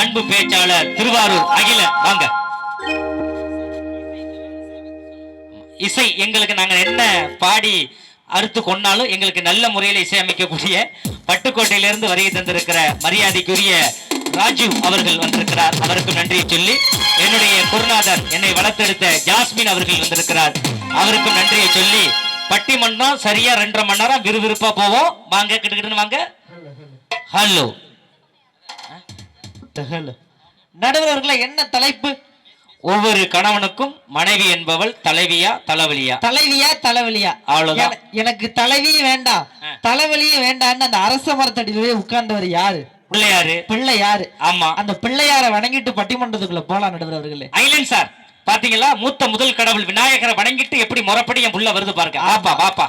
அன்பு பேச்சாளர் திருவாரூர் அகில வாங்க. இசை எங்களுக்கு நாங்க என்ன பாடி அறுத்து கொண்டாலும் எங்களுக்கு நல்ல முறையில் இசையமைக்கக்கூடிய பட்டுக்கோட்டையிலிருந்து வருகை தந்திருக்கிற மரியாதைக்குரிய ராஜு அவர்கள் வந்திருக்கிறார். அவருக்கும் நன்றியை சொல்லி என்னுடைய குருநாதர் என்னை வளர்த்தெடுத்த ஜாஸ்மின் அவர்கள் வந்திருக்கிறார். அவருக்கும் நன்றியை சொல்லி பட்டிமன்றம் சரியா 2.5 மணி நேரம் விறுவிறுப்பா போவோம். வாங்க கிட்டுக்கிட்டு வாங்க. ஹலோ நடுவர்களே, என்ன தலைப்பு? ஒவ்வொரு கணவனுக்கும் மனைவி என்பவள் தலைவியா தலைவலியா? தலைவியா தலைவலியா? அவ்வளவுதான். எனக்கு தலைவியும் வேண்டாம் தலைவலியும் வேண்டாம்னு அந்த அரச மரத்தடியிலே உட்கார்ந்தவர் யாரு? பிள்ளையாரு. பிள்ளையாரு. ஆமா, அந்த பிள்ளையாரை வணங்கிட்டு பட்டிமன்றத்துக்குள்ள போலாம் நடுவர்களே. ஐலன் சார் பாத்தீங்களா, மூத்த முதல் கடவுள் விநாயகரை வணங்கிட்டு எப்படி முறைப்படி என் புள்ள வருது பாருங்க. பாப்பா பாப்பா.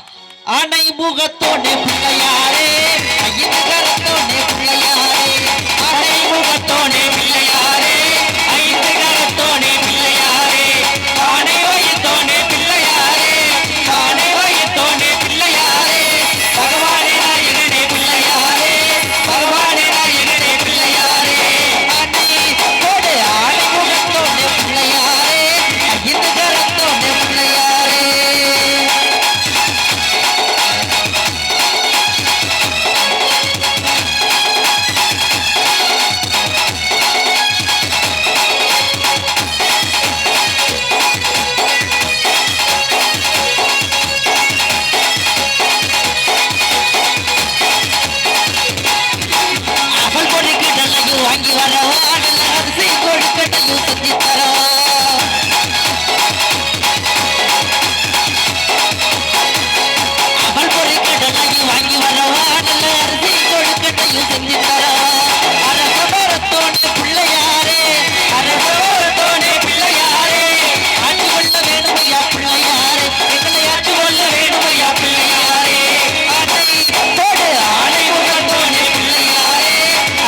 ஆனை முகத்தோனே பிள்ளையாரே, ஐயன் கரத்தோனே பிள்ளையாரே, ஆனை முகத்தோனே பிள்ளையாரே, ஐயன் கரத்தோனே பிள்ளையாரே, ஆனை வயத்தோனே பிள்ளையாரே, ஆனை வயத்தோனே பிள்ளையாரே, பகவானே நாயகனே பிள்ளையாரே, பகவானே நாயகனே பிள்ளையாரே, ஆனை கோடு ஆனை முகத்தோனே பிள்ளையாரே, ஐயன் கரத்தோனே பிள்ளையாரே. வாங்கி வரவா நல்ல அரிசி கொடுக்கட்டையும் செஞ்சு தரவா. அவள் பொறி கடலையும் வாங்கி வரவா நல்ல அரிசி கொடுக்கட்டையும் செஞ்சு தரவா. அரச மரத்தோனே பிள்ளையாரே, அரச மரத்தோனே பிள்ளையாரே, ஆட்சி கொள்ள வேணுமையா பிள்ளையாரே, எங்களை ஆட்சி கொள்ள வேணுமையா பிள்ளையாரே, ஆட்டை போடு ஆணை உணர்ந்தோனே பிள்ளையாரே,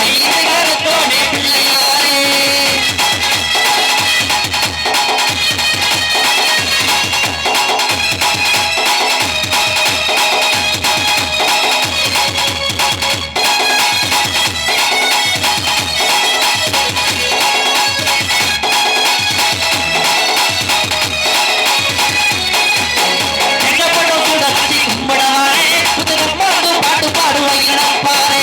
ஐந்து கரத்தோனே பிள்ளையாரே. எங்கப்படும் கூட கட்டி கும்பிடாரே, புதுகம்மாக்கு பாட்டு பாடுவாய்களா பாரே.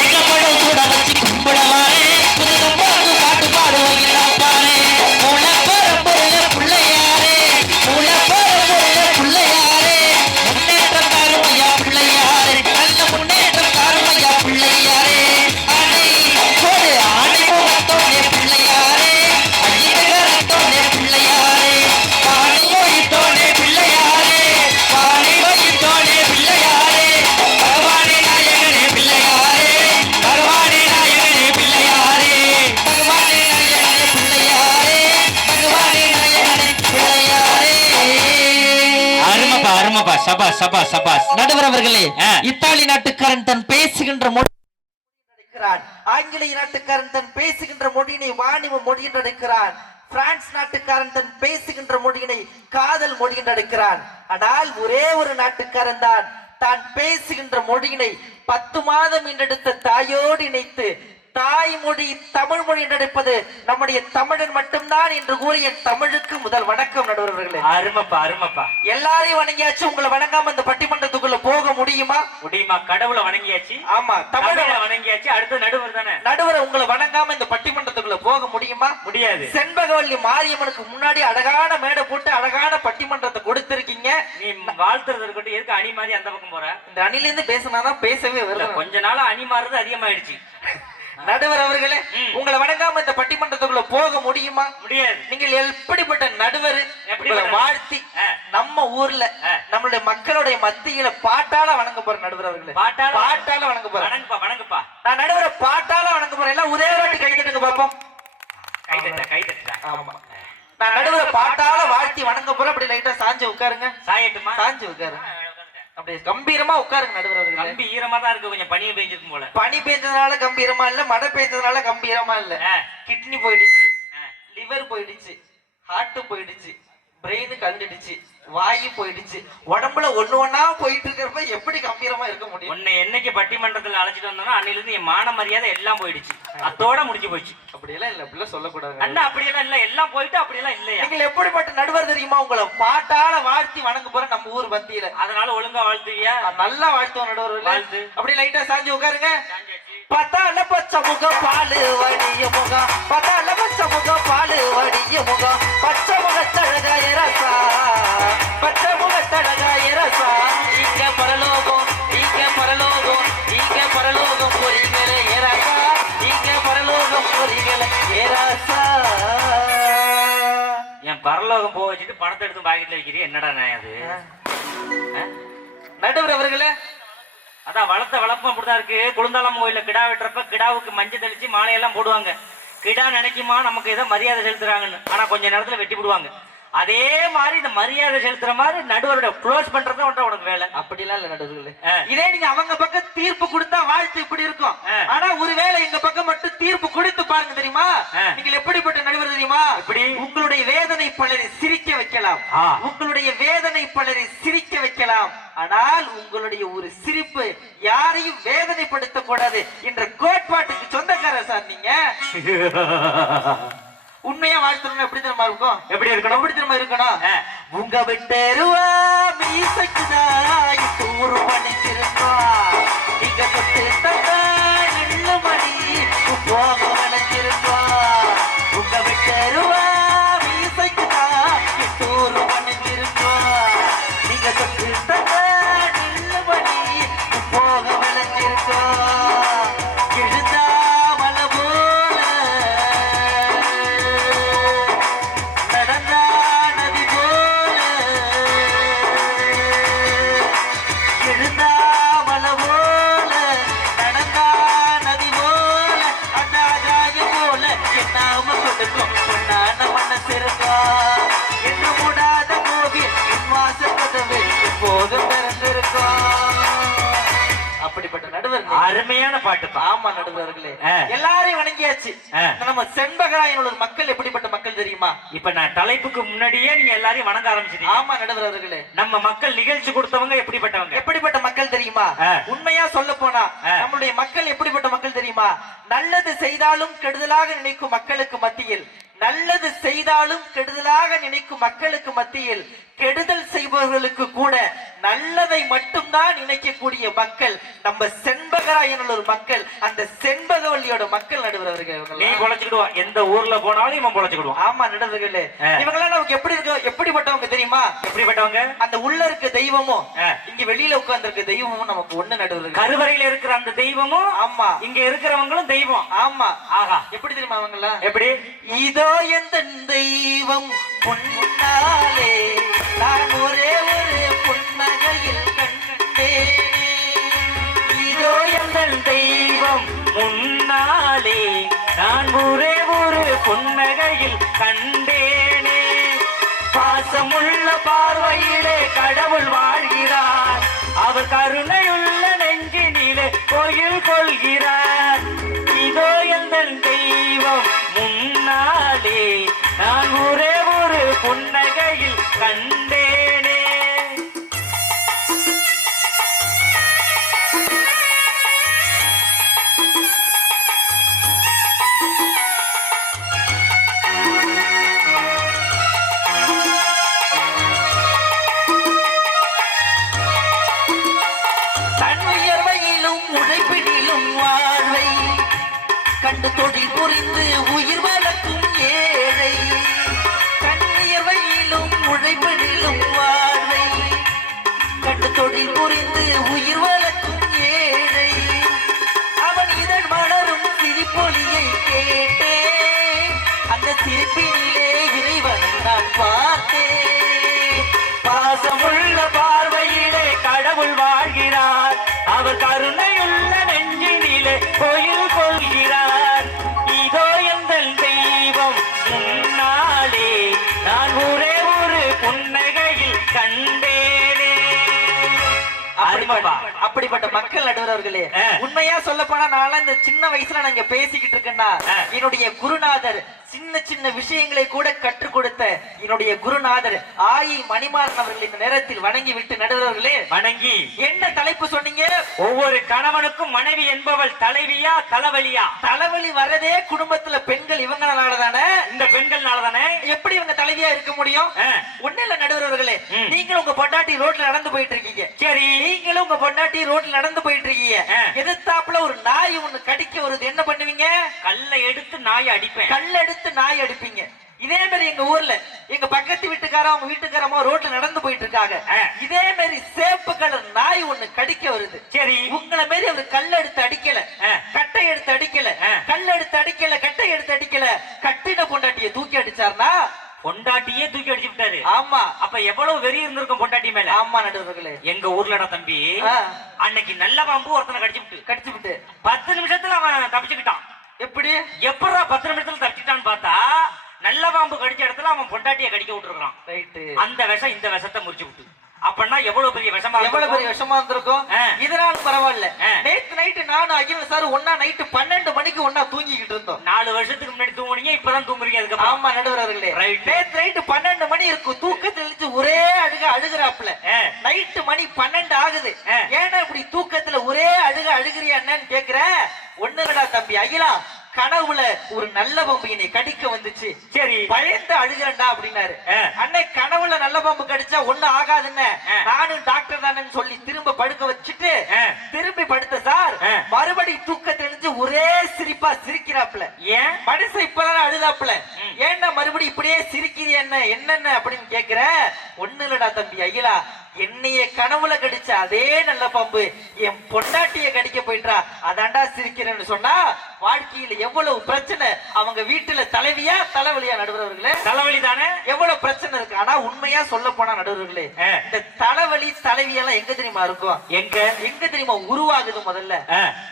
எங்கப்படும் கூட வச்சு கும்பிடவாரே, புதுகம்மாக்கு பாட்டு பாடுவாய்களா பாரே. மூலப்பரம்புள்ள பிள்ளையாரே, மூலப்பரம்புள்ள பிள்ளையாரே, முன்னேற்றம் காருமையா பிள்ளையாரே, நல்ல முன்னேற்றம் காருமையா பிள்ளையாரே. ஆனை கோடு ஆனை முகத்தோனே பிள்ளையாரே, ஐயகரத்தோனே பிள்ளையாரே, பானை ஒழித்தோனே பிள்ளையாரே, பானை ஒழித்தோனே பிள்ளையாரே, பகவானே நாயகனே பிள்ளையாரே, பகவானே நாயகனே பிள்ளையாரே, பகவானே நாயகனே பிள்ளையாரே, பகவானே நாயகனே பிள்ளையாரே. அருமப்பா அருமப்பா. சபா சபா சபாஸ். நடுவர் அவர்களே, ஆ. இத்தாலி நாட்டுக்காரன் தன் பேசுகின்ற மொழி நடக்கிறான், ஆங்கிலேய நாட்டுக்காரன் தன் பேசுகின்ற மொழியினை வாணிப மொழி என்று அழைக்கிறான், பிரான்ஸ் நாட்டுக்காரன் தன் பேசுகின்ற மொழியினை காதல் மொழி என்று அழைக்கிறான். ஆனால் ஒரே ஒரு நாட்டுக்காரன் தான் தான் பேசுகின்ற மொழியினை 10 மாதம் என்றெடுத்த தாயோடு இணைத்து தாய்மொழி தமிழ் மொழி என்றெடுப்பது நம்முடைய தமிழன் மட்டும்தான் என்று கூறி என் தமிழுக்கு முதல் வணக்கம் நடுவர்களே. அருமப்பா அருமப்பா. எல்லாரையும் வணங்கியாச்சு, உங்களை வணங்காம இந்த பட்டிமன்றத்துக்குள்ள போக முடியுமா? முடியுமா? கடவுளை வணங்கியாச்சு. ஆமா, தமிழை வணங்கியாச்சு. அடுத்து நடுவர் தானே. நடுவரை உங்களை வணங்காம இந்த பட்டிமன்றத்துக்குள்ள போக முடியுமா? முடியாது. செண்பகவல்லி மாரியம்மனுக்கு முன்னாடி அழகான மேடை போட்டு அழகான பட்டிமன்றத்தை கொடுத்திருக்கீங்க. நீ வாழ்த்துறது இருக்கட்டும், எதுக்கு அணி மாதிரி அந்த பக்கம் போற? இந்த அணில இருந்து பேசினாதான் பேசவே வரும். கொஞ்ச நாள் அணி மாறுறது அதிகமாயிடுச்சு. நடுவர் அவர்களே, உங்களை வணங்காம இந்த பட்டிமன்றத்துக்குள்ள போக முடியுமா? முடியாது. நீங்கள் எப்படிப்பட்ட நடுவர்? வாழ்த்தி நம்ம ஊர்ல நம்மளுடைய மக்களுடைய மத்தியில பாட்டால வணங்க போற நடுவர் அவர்களே. பாட்டால வணங்க போறேன். வணங்குப்பா வணங்குப்பா. நான் நடுவரை பாட்டால வணங்க போறேன். எல்லாம் உதயவாட்டி கை தட்டுங்க பாப்போம். கை தட்ட கை தட்ட. ஆமா, நான் நடுவரை பாட்டால வாழ்த்தி வணங்க போறேன். அப்படி லைட்டா சாஞ்சு உட்காருங்க. சாயட்டுமா? சாஞ்சு உட்காருங்க. அப்படியே கம்பீரமா உட்காருங்க நடுவர் அவர்களே. கம்பி ஈரமா தான் இருக்கு, கொஞ்சம் பனி பெஞ்சிருக்கும் போல. பனி பெஞ்சதுனால கம்பீரமா இல்ல, மழை பெஞ்சதுனால கம்பீரமா இல்ல. கிட்னி போயிடுச்சு, லிவர் போயிடுச்சு, ஹார்ட் போயிடுச்சு, பிரெயின் கலந்துடுச்சு, வாயும் போயிடுச்சு. உடம்புல ஒண்ணு ஒண்ணா போயிட்டு இருக்கிறப்ப எப்படி கம்பீரமா இருக்க முடியும்? உன்னை என்னைக்கு பட்டிமன்றத்துல அழைச்சிட்டு வந்தோம்னா அன்னில இருந்து என் மான மரியாதை எல்லாம் போயிடுச்சு. அத்தோட முடிஞ்சு போயிடுச்சு. அப்படியெல்லாம் இல்ல, அப்படிலாம் சொல்லக்கூடாது அண்ணா. அப்படியெல்லாம் இல்ல, எல்லாம் போயிட்டு அப்படியெல்லாம் இல்லையா? நீங்கள் எப்படிப்பட்ட நடுவர் தெரியுமா? உங்களை பாட்டால வாழ்த்தி வணங்க போற நம்ம ஊர் மத்தியில. அதனால ஒழுங்கா வாழ்த்துவியா? நல்லா வாழ்த்துவோம் நடுவர். வாழ்த்து. அப்படி லைட்டா சாஞ்சு உட்காருங்க. பத்தால பச்சை முகம் பாலு வடிய முகம், பத்தால பச்சை முகம் பாலு வடிய முகம், பச்சை முகத்தழகாய ரசா, பச்சை முகத்தழகாய ரசா. இங்க பரலோகம், இங்க பரலோகம், இங்க பரலோகம் பொறிகளே ஏராசா, இங்க பரலோகம் பொறிகளே ஏராசா. என் பரலோகம் போக வச்சுட்டு பணத்தை எடுத்து பாக்கெட்ல வைக்கிறீ, என்னடா நான் அது? நடுவர் அவர்களே, அதான் வளர்ப்பும் அப்படிதான் இருக்கு. குழுந்தாலம் கோயில கிடா வெட்டுறப்ப கிடாவுக்கு மஞ்சள் தெளிச்சு மாலையெல்லாம் போடுவாங்க. கிடா நினைக்குமா நமக்கு ஏதோ மரியாதை செலுத்துறாங்கன்னு. ஆனா கொஞ்ச நேரத்துல வெட்டி விடுவாங்க. அதே மாதிரி இந்த மரியாதை செலுத்துற மாதிரி நடுவரோட க்ளோஸ் பண்றது உனக்கு வேலை. அப்படிலாம் இல்ல நடுவர்களே. இதே நீங்க அவங்க பக்கம் தீர்ப்பு கொடுத்தா வாழ்த்து இப்படி இருக்கும். ஆனா ஒருவேளை எங்க பக்கம் மட்டும் தீர்ப்பு கொடுத்து பாருங்க தெரியுமா, நீங்கள் எப்படிப்பட்ட நடுவர் தெரியுமா? இப்படி உங்களுடைய வேதனை பலரை சிரிக்க வைக்கலாம், உங்களுடைய வேதனை பலரை சிரிக்க வைக்கலாம். ஆனால் உங்களுடைய ஒரு சிரிப்பு யாரையும் வேதனைப்படுத்த கூடாது என்ற கோட்பாட்டுக்கு சொந்தக்காரர் சார் நீங்க. உண்மையா வாழ்த்துறோம் எப்படி தெரியுமா இருக்கும்? எப்படி இருக்கணும்? எப்படி தெரியுமா இருக்கணும்? உங்க விட்டருவா மீசைக்குதான் தூரு பண்ணிச்சிருக்கோம், நீங்க தொட்டு தந்தா எள்ளு மணி போக விளைச்சிருக்கோம். உங்க விட்டருவா மீசைக்குதான் தூரு பண்ணிச்சிருக்கோம், நீங்க தொட்டு தந்தா எள்ளு மணி போக விளைச்சிருக்கோம். எழுந்தா மலை போல நடந்தா நதி போல, எழுந்தா மலை போல நடந்தா நதி போல, அந்த ஆகாயம் போல என்னாம கொடுக்கும் பொன்னான மனசு இருக்கும். என்று மூடாத கோவில் என் வாசல் கதவு எப்போதும் திறந்திருக்கும். அப்படிப்பட்ட நடுவர் அருமையான பாட்டு. ஆமா நடுவர்களே, எல்லாரையும் வணங்கியாச்சு. நம்ம செண்பகராயனோட மக்கள் எப்படிப்பட்ட மக்கள் தெரியுமா? இப்ப நான் தலைப்புக்கு முன்னாடியே நீங்க எல்லாரையும் வணங்க ஆரம்பிச்சிட்டீங்க. ஆமா நடுவர்களே, நம்ம மக்கள் நிகழ்ச்சி கொடுத்தவங்க எப்படிப்பட்டவங்க? எப்படிப்பட்ட மக்கள் தெரியுமா? உண்மையா சொல்ல போனா நம்மளுடைய மக்கள் எப்படிப்பட்ட மக்கள் தெரியுமா? நல்லது செய்தாலும் கெடுதலாக நினைக்கும் மக்களுக்கு மத்தியில், நல்லது செய்தாலும் கெடுதலாக நினைக்கும் மக்களுக்கு மத்தியில், கெடுதல் செய்பவர்களுக்கு கூட நல்லதை மட்டும்தான் நினைக்கக்கூடிய மக்கள் நம்ம செண்பகராயனூர் மக்கள், அந்த செண்பகவல்லியோட மக்கள் நடுவர்கள். நீ பொழைச்சுக்கிடுவான், எந்த ஊர்ல போனாலும் இவன் பொழைச்சுக்கிடுவான். ஆமா நடுவர்களே, இவங்கெல்லாம் நமக்கு எப்படி இருக்கு, எப்படிப்பட்டவங்க தெரியுமா? எப்படிப்பட்டவங்க? அந்த உள்ள இருக்க தெய்வமும் இங்க வெளியில உட்கார்ந்து இருக்க தெய்வமும் நமக்கு ஒண்ணு நடுவர்கள். கருவறையில இருக்கிற அந்த தெய்வமும் ஆமா, இங்க இருக்கிறவங்களும் தெய்வம். ஆமா. ஆகா, எப்படி தெரியுமா அவங்கள? எப்படி? இதோ எந்த தெய்வம் முன்னாலே நான் ஒரே ஒரு புன்னகையில் கண்டேன், இதோ எந்த தெய்வம் முன்னாலே நான் ஒரே ஒரு புன்னகையில் கண்டேனே, பாசமுள்ள பார்வையிலே கடவுள் வாழ்கிறார், அவர் கருணையுள்ள நெஞ்சினிலே கோயில் கொள்கிறார், இதோ எந்த தெய்வம் முன்னாலே நான் ஒரே ஒரு புன்னகையில் கண்டேனே. தன் உயர்வையிலும் உழைப்பினிலும் வாழ்வை கண்டு தொழில் புரிந்து உயிர் வளர்க்கும் ஏழை, தன் உயர்வையிலும் உழைப்பினிலும் வாழ்வை கண்டு தொழில் புரிந்து உயிர் வளர்க்கும் ஏழை, அவன் இதழ் மலரும் சிரிப்பொலியை கேட்டேன், அந்த சிரிப்பினிலே இறைவனை நான் பார்த்தேன், பாசமுள்ள பார்வையிலே கடவுள் வாழ்கிறார், அவர் கருணையுள்ள நெஞ்சினிலே கோயில் கொள்கிறார், இதோ எந்த தெய்வம் முன்னாலே நான் ஒரே ஒரு புன்னகையில் கண்டேனே. அப்படிப்பட்ட மக்கள் நடுவர்களே, உண்மையா சொல்ல போனா நான் இந்த சின்ன வயசுல நான் இங்க பேசிக்கிட்டு இருக்கேன்னா என்னுடைய குருநாதர் சின்ன சின்ன விஷயங்களை கூட கற்றுக் கொடுத்த என்னுடைய குருநாதர் ஆயி மணிமாறன் அவர்கள் இந்த நேரத்தில் வணங்கி விட்டு நடுவர்களே வணங்கி என்ன தலைப்பு சொன்னீங்க? ஒவ்வொரு கணவனுக்கும் மனைவி என்பவள் தலைவியா தலைவலியா? தலைவலி வர்றதே குடும்பத்துல பெண்கள் இவங்கனாலதானே, இந்த பெண்கள்னாலதானே. எப்படி இவங்க தலைவியா இருக்க முடியும்? ஒண்ணு இல்ல நடுவர்களே, நீங்களும் உங்க பொண்டாட்டி ரோட்ல நடந்து போயிட்டு இருக்கீங்க. சரி, நீங்களும் உங்க பொண்டாட்டி ரோட்ல நடந்து போயிட்டு இருக்கீங்க. எதிர்த்தாப்புல ஒரு நாய் ஒண்ணு கடிக்க வருது, என்ன பண்ணுவீங்க? கல்லை எடுத்து நாய் அடிப்பேன். கல்ல எடுத்து நாய் அடிப்பீங்க. இதே மாதிரி எங்க ஊர்ல எங்க பக்கத்து வீட்டுக்கார அவங்க வீட்டுக்காரமா ரோட்ல நடந்து போயிட்டு இருக்காங்க. இதே மாதிரி சேப்பு கலர் நாய் ஒண்ணு கடிக்க வருது. சரி, உங்களை மாதிரி அவர் கல்ல எடுத்து அடிக்கல, கட்டை எடுத்து அடிக்கல, கல்ல எடுத்து அடிக்கல, கட்டை எடுத்து அடிக்கல, கட்டின பொண்டாட்டிய தூக்கி அடிச்சார்னா பொண்டாட்டியே தூக்கி அடிச்சு விட்டாரு. ஆமா, அப்ப எவ்வளவு வெறி இருந்திருக்கும் பொண்டாட்டி மேல. ஆமா நடுவர்களே, எங்க ஊர்லடா தம்பி, அன்னைக்கு நல்ல பாம்பு ஒருத்தனை கடிச்சு விட்டு 10 நிமிஷத்துல அவன் தப்பிச்சுக்கிட்டான். எப்படி எப்படா 10 நிமிஷத்துல தப்பிச்சுட்டான்னு பார்த்தா, நல்ல பாம்பு கடிச்ச இடத்துல அவன் பொண்டாட்டிய கடிக்க விட்டுருக்கான். ரைட்டு, அந்த விஷம் இந்த விஷத்தை முறிச்சு விட்டு. அப்பன்னா எவ்வளவு பெரிய விஷமா, எவ்வளவு பெரிய விஷமா இருந்திருக்கும். இதனால பரவாயில்ல. நேத்து நைட்டு நானும் அகில சார் ஒன்னா நைட்டு 12 மணிக்கு ஒன்னா தூங்கிக்கிட்டு இருந்தோம். 4 வருஷத்துக்கு முன்னாடி தூங்குனீங்க, இப்பதான் தூங்குறீங்க. அதுக்கு ஆமா நடுவர்களே, நேத்து நைட்டு 12 மணி இருக்கும், தூக்கத்துல இருந்து ஒரே அழுகுறாப்புல. நைட்டு மணி 12 ஆகுது. ஏன்னா இப்படி தூக்கத்துல ஒரே அழுகிறியா என்னன்னு கேக்குறேன். ஒண்ணுடா தம்பி அகிலா, கனவுல ஒரு நல்ல பாம்பு என்னை கடிக்க வந்துச்சு. சரி, பயந்து அழுகிறேன்டா அப்படின்னாரு. அன்னை கனவுல நல்ல பாம்பு கடிச்சா ஒண்ணு ஆகாதுன்னு நானும் டாக்டர் தானே சொல்லி திரும்ப படுக்க வச்சுட்டு திரும்பி படுத்த சார். மறுபடி தூக்க தெளிஞ்சு ஒரே சிரிப்பா சிரிக்கிறாப்புல. ஏன் மனுஷன் இப்பதான் அழுதாப்புல, ஏன்னா மறுபடி இப்படியே சிரிக்கிறீ என்னென்ன அப்படின்னு கேக்குற. ஒண்ணு இல்லடா தம்பி அகிலா, என்னைய கனவுல கடிச்ச அதே நல்ல பாம்பு என் பொண்டாட்டிய கடிக்க போயிட்டா, அதாண்டா சிரிக்கிறேன்னு சொன்னா வாழ்க்கையில எவ்வளவு பிரச்சனை. அவங்க வீட்டுல தலைவியா தலைவலியா நடுவர்களே? தலைவலி தானே, எவ்வளவு பிரச்சனை இருக்கு. ஆனா உண்மையா சொல்ல போனா நடுவர்களே, இந்த தலைவலி தலைவியெல்லாம் எங்க தெரியுமா இருக்கும்? எங்க தெரியுமா உருவாகுது? முதல்ல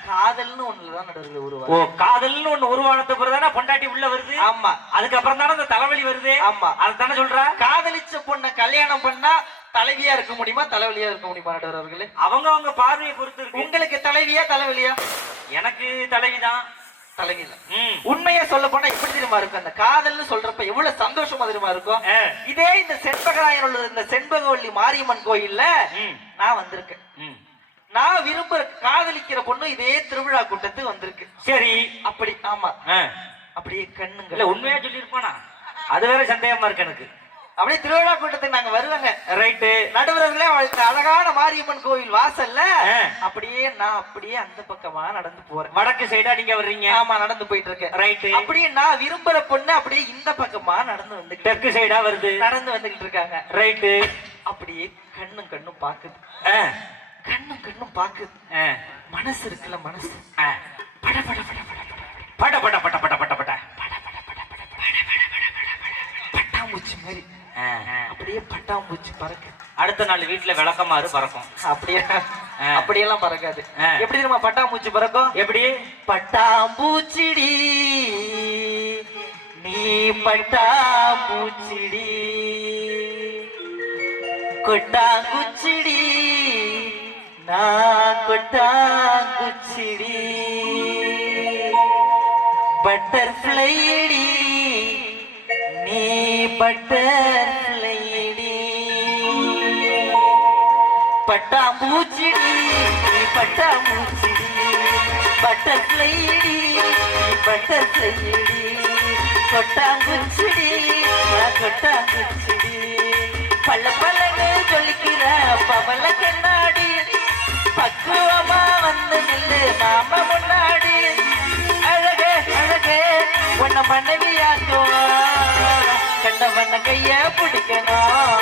காதல்னு ஒண்ணுதான் நடுவர்களே உருவாகுது. ஓ, காதல்னு ஒண்ணு உருவானது பிறகுதானே பொண்டாட்டி உள்ள வருது. ஆமா, அதுக்கப்புறம் தானே இந்த தலைவலி வருது. ஆமா, அதுதானே சொல்றா. காதலிச்ச பொண்ண கல்யாணம் பண்ணா தலைவியா இருக்க முடியுமா தலைவலியா இருக்க முடியுமா நடுவர்களே? அவங்க பார்வையை பொறுத்து இருக்கு. உங்களுக்கு தலைவியா தலைவலியா? எனக்கு தலைவிதான். தலைவியில உண்மையா சொல்ல போனா எப்படி தெரியுமா இருக்கும்? அந்த காதல்னு சொல்றப்ப எவ்வளவு சந்தோஷமா தெரியுமா இருக்கும்? இதே இந்த செண்பகராயன் உள்ள இந்த செண்பகவல்லி மாரியம்மன் கோயில்ல நான் வந்திருக்கேன். நான் விரும்புற காதலிக்கிற பொண்ணு இதே திருவிழா கூட்டத்துக்கு வந்திருக்கு. சரி, அப்படி ஆமா, அப்படியே கண்ணுங்க உண்மையா சொல்லி இருப்பானா? அது வேற சந்தேகமா இருக்கு எனக்கு. அப்படியே திருவிழா கூட்டத்துக்கு நாங்க வருவாங்க. ரைட்டு, நடுவர்களே அழகான மாரியம்மன் கோயில் வாசல்ல அப்படியே நான் அப்படியே அந்த பக்கமா நடந்து போறேன். வடக்கு சைடா நீங்க வர்றீங்க? ஆமா, நடந்து போயிட்டு இருக்கேன். ரைட்டு, அப்படியே நான் விரும்புற பொண்ணு அப்படியே இந்த பக்கமா நடந்து வந்து தெற்கு சைடா வருது, நடந்து வந்துகிட்டு இருக்காங்க. ரைட்டு, அப்படியே கண்ணும் பாக்குது. கண்ணும் பாக்குது. மனசு இருக்குல்ல, மனசு பட பட பட பட பட பட பட பட பட பட பட்டாம்பூச்சி மாதிரி அப்படியே பட்டாம்பூச்சி பறக்கு. அடுத்த நாள் வீட்டுல விளக்கமாறு பறக்கும். அப்படியெல்லாம் பறக்காது. எப்படி தெரியுமா பட்டாம்பூச்சி பறக்கும்? எப்படி? பட்டாம்பூச்சிடி நீ பட்டாம்பூச்சிடி, கொட்டாங்குச்சிடி நான் கொட்டாங்குச்சிடி, பட்டர்ஃப்ளைடி நீ பட்டர்ஃப்ளைடி, பட்டாம்பூச்சிடி நீ பட்டாம்பூச்சிடி, பட்டர்ஃப்ளைடி நீ பட்டர்ஃப்ளைடி, கொட்டாங்குச்சிடி நான் கொட்டாங்குச்சிடி, பல்ல பல்லன்னு சொல்லிக்கிற பவள கண்ணாடி, பக்குவமா வந்து நின்று மாமா முன்னாடி, அழகே அழகே உன்னை மனைவியாக்கும், கண்ணவண்ண கைய பிடிக்கணும்,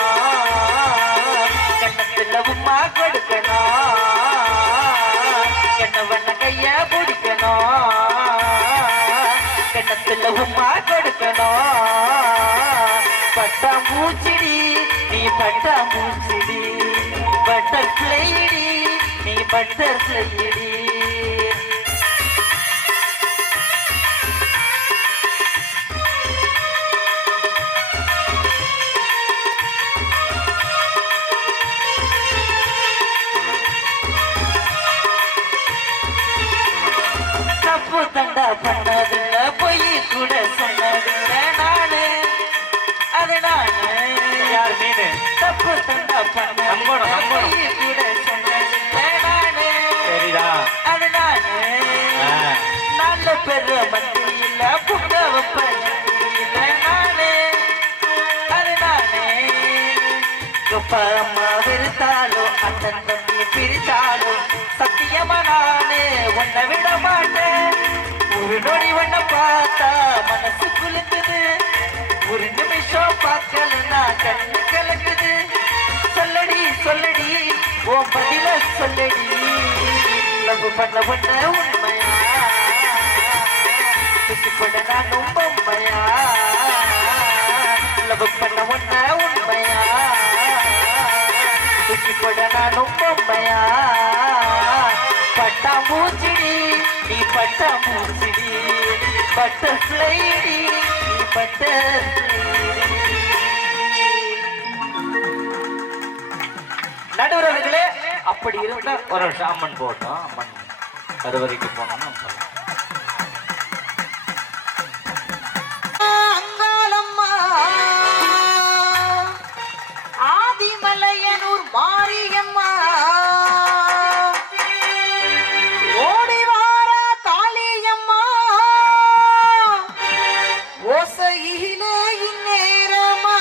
கண்ணத்துல உமா கொடுக்கணும், கண்ணவண்ண கைய பிடிக்கணும், கண்ணத்துல உமா கொடுக்கணும், பட்டாம்பூச்சிடி நீ பட்டாம்பூச்சிடி, பட்டர்ஃப்ளைடி நீ பட்டர்ஃப்ளைடி. தப்பு தண்டா பண்ணதில்ல, பொய் கூட சொன்னதில்ல, தப்பு தண்டா பண்ண கூட சொன்னதில்லை நானே. அது நானே நல்ல பெரு மத்தியில புங்க வைப்பதில்லை நானே. அது நானே அப்பா அம்மா விரித்தாலும் அண்ணன் தம்பி பிரித்தாலும் சத்தியமா நானே உன்னை விட மாட்டேன். ஒரு நொடி உன்னை பார்த்தா மனசு குலுக்குது. ஒரு நிமிஷம் பார்க்கலன்னா கண்ணு கலக்குது. சொல்லடி சொல்லடி உன் பதில சொல்லடி. லவ் பண்ண உன்ன உண்மையா சுற்றிப்பட நானும் பொம்மையா. லவ் பண்ண உன்ன உண்மையா சுற்றிப்பட நானும் பொம்மையா. பட்டாம்பூச்சிடி நீ பட்டாம்பூச்சிடி பட்டர்ஃப்ளைடி நீ பட்டர்ஃப்ளைடி. நடுவர்களே அப்படி இருந்தா ஒரு ஷாமன் போட்டோம். அம்மன் கருவறைக்கு போனோம்னு சொல்லலாம். அங்காளம்மா ஆதிமலையனூர் மாரியம்மா ஓடிவாரா காளியம்மா ஓசையிலே இந்நேரமா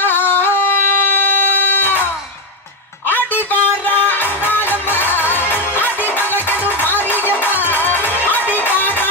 ஆடிவாரா அங்காளம்மா ஆதிமலையனூர் மாரியம்மா ஆடிவாரா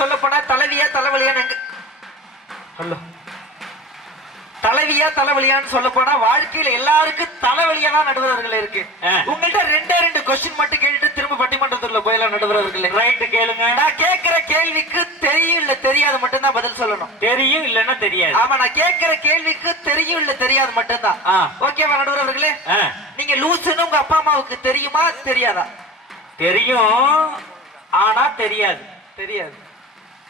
சொல்ல போனா தலைவியா தலைவலியான்னு ஹலோ தலைவியா தலைவலியான்னு சொல்ல போனா வாழ்க்கையில எல்லாருக்கும் தலைவலியா தான் நடுவர்கள் இருக்கு. உங்கள்ட்ட ரெண்டு கொஸ்டின் மட்டும் கேட்டுட்டு திரும்ப பட்டிமன்றத்துக்குள்ள போயலாம் நடுவர்கள். ரைட் கேளுங்க. நான் கேட்கிற கேள்விக்கு தெரியும் இல்ல தெரியாது மட்டும் தான் பதில் சொல்லணும். தெரியும் இல்லன்னா தெரியாது. ஆமா, நான் கேட்கிற கேள்விக்கு தெரியும் இல்ல தெரியாது மட்டும் தான். ஓகேவா நடுவர்களே? நீங்க லூசுன்னு உங்க அப்பா அம்மாவுக்கு தெரியுமா தெரியாதா? தெரியும் ஆனா தெரியாது. தெரியாது.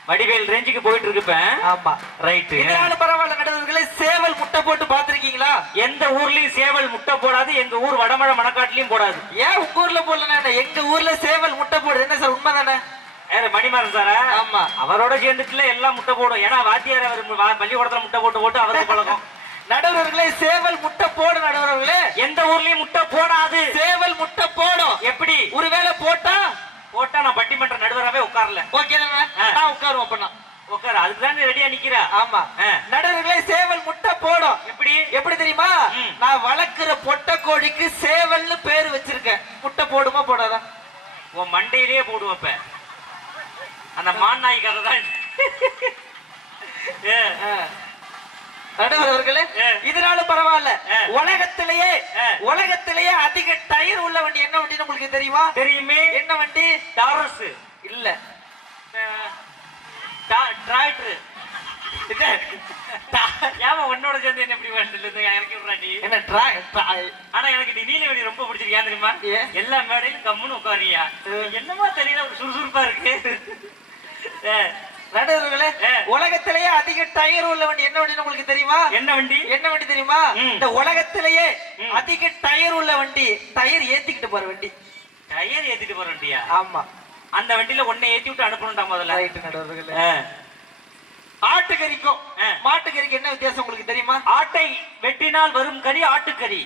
வடிவேல் ரேஞ்சுக்கு போயிட்டு இருப்பேன். ஆமா ரைட். இதனால பரவாயில்ல நடுவர்களே. சேவல் முட்டை போட்டு பாத்திருக்கீங்களா? எந்த ஊர்லயும் சேவல் முட்டை போடாது. எங்க ஊர் வடமழை மணக்காட்டிலயும் போடாது. ஏன் உங்க ஊர்ல போடல? எங்க ஊர்ல சேவல் முட்டை போடுது. என்ன சார் உண்மைதானே? மணிமாறன் சாரா? ஆமா, அவரோட சேர்ந்துட்டுல எல்லாம் முட்டை போடும். ஏன்னா வாத்தியார் அவர் பள்ளிக்கூடத்துல முட்டை போட்டு அவருக்கு பழக்கம். நடுவர்களே சேவல் முட்டை போடு நடுவர்களே. எந்த ஊர்லயும் முட்டை போடாது. சேவல் முட்டை போடும். எப்படி? ஒருவேளை போட்டா நான் பட்டிமன்ற நடுவராகவே உட்காரல. ஓகே நான் உட்காருவோம். அப்ப நான் உட்கார அதுதான் ரெடியா நிக்கிற. ஆமா நடுவர்களே சேவல் முட்டை போடும். எப்படி தெரியுமா? நான் வளர்க்கிற பொட்டை கோழிக்கு சேவல்னு பேரு வச்சிருக்கேன். முட்டை போடுமா போடாதா? உன் மண்டையிலேயே போடுவப்ப அந்த மான் நாய் கதை தான். நடுவர்களே இதனால பரவாயில்ல. உலகத்திலேயே அதிக டயர் உள்ள வண்டி என்ன வண்டின்னு உங்களுக்கு தெரியுமா? தெரியுமே. என்ன வண்டி? டாரஸ் இல்ல, டிராக்டர். ஏமா உன்னோட சேர்ந்து என்ன இப்படி வந்து எனக்கு விடுறாடி? என்ன ஆனா எனக்கு நீல வண்டி ரொம்ப பிடிச்சிருக்கேன் தெரியுமா? எல்லா மேடையிலும் கம்முன்னு உட்காரியா. என்னமா தெரியல, ஒரு சுறுசுறுப்பா இருக்கு. நடுவர்களே உலகத்திலேயே அதிக டயர் உள்ள வண்டி என்ன வண்டி உங்களுக்கு தெரியுமா? என்ன வண்டி? என்ன வண்டி தெரியுமா? இந்த உலகத்திலேயே அதிக டயர் உள்ள வண்டி டயர் ஏத்திக்கிட்டு போற வண்டி. டயர் ஏத்திட்டு போற வண்டியா? ஆமா. அந்த வண்டியில ஒன்னை ஏத்தி விட்டு அனுப்பணும்டா முதல்ல. ரைட் நடுவர்களே. ஆட்டுக்கறிக்கும் மாட்டுக்கறிக்கு என்ன வித்தியாசம் உங்களுக்கு தெரியுமா? ஆட்டை வெட்டினால் வரும் கறி ஆட்டுக்கறி,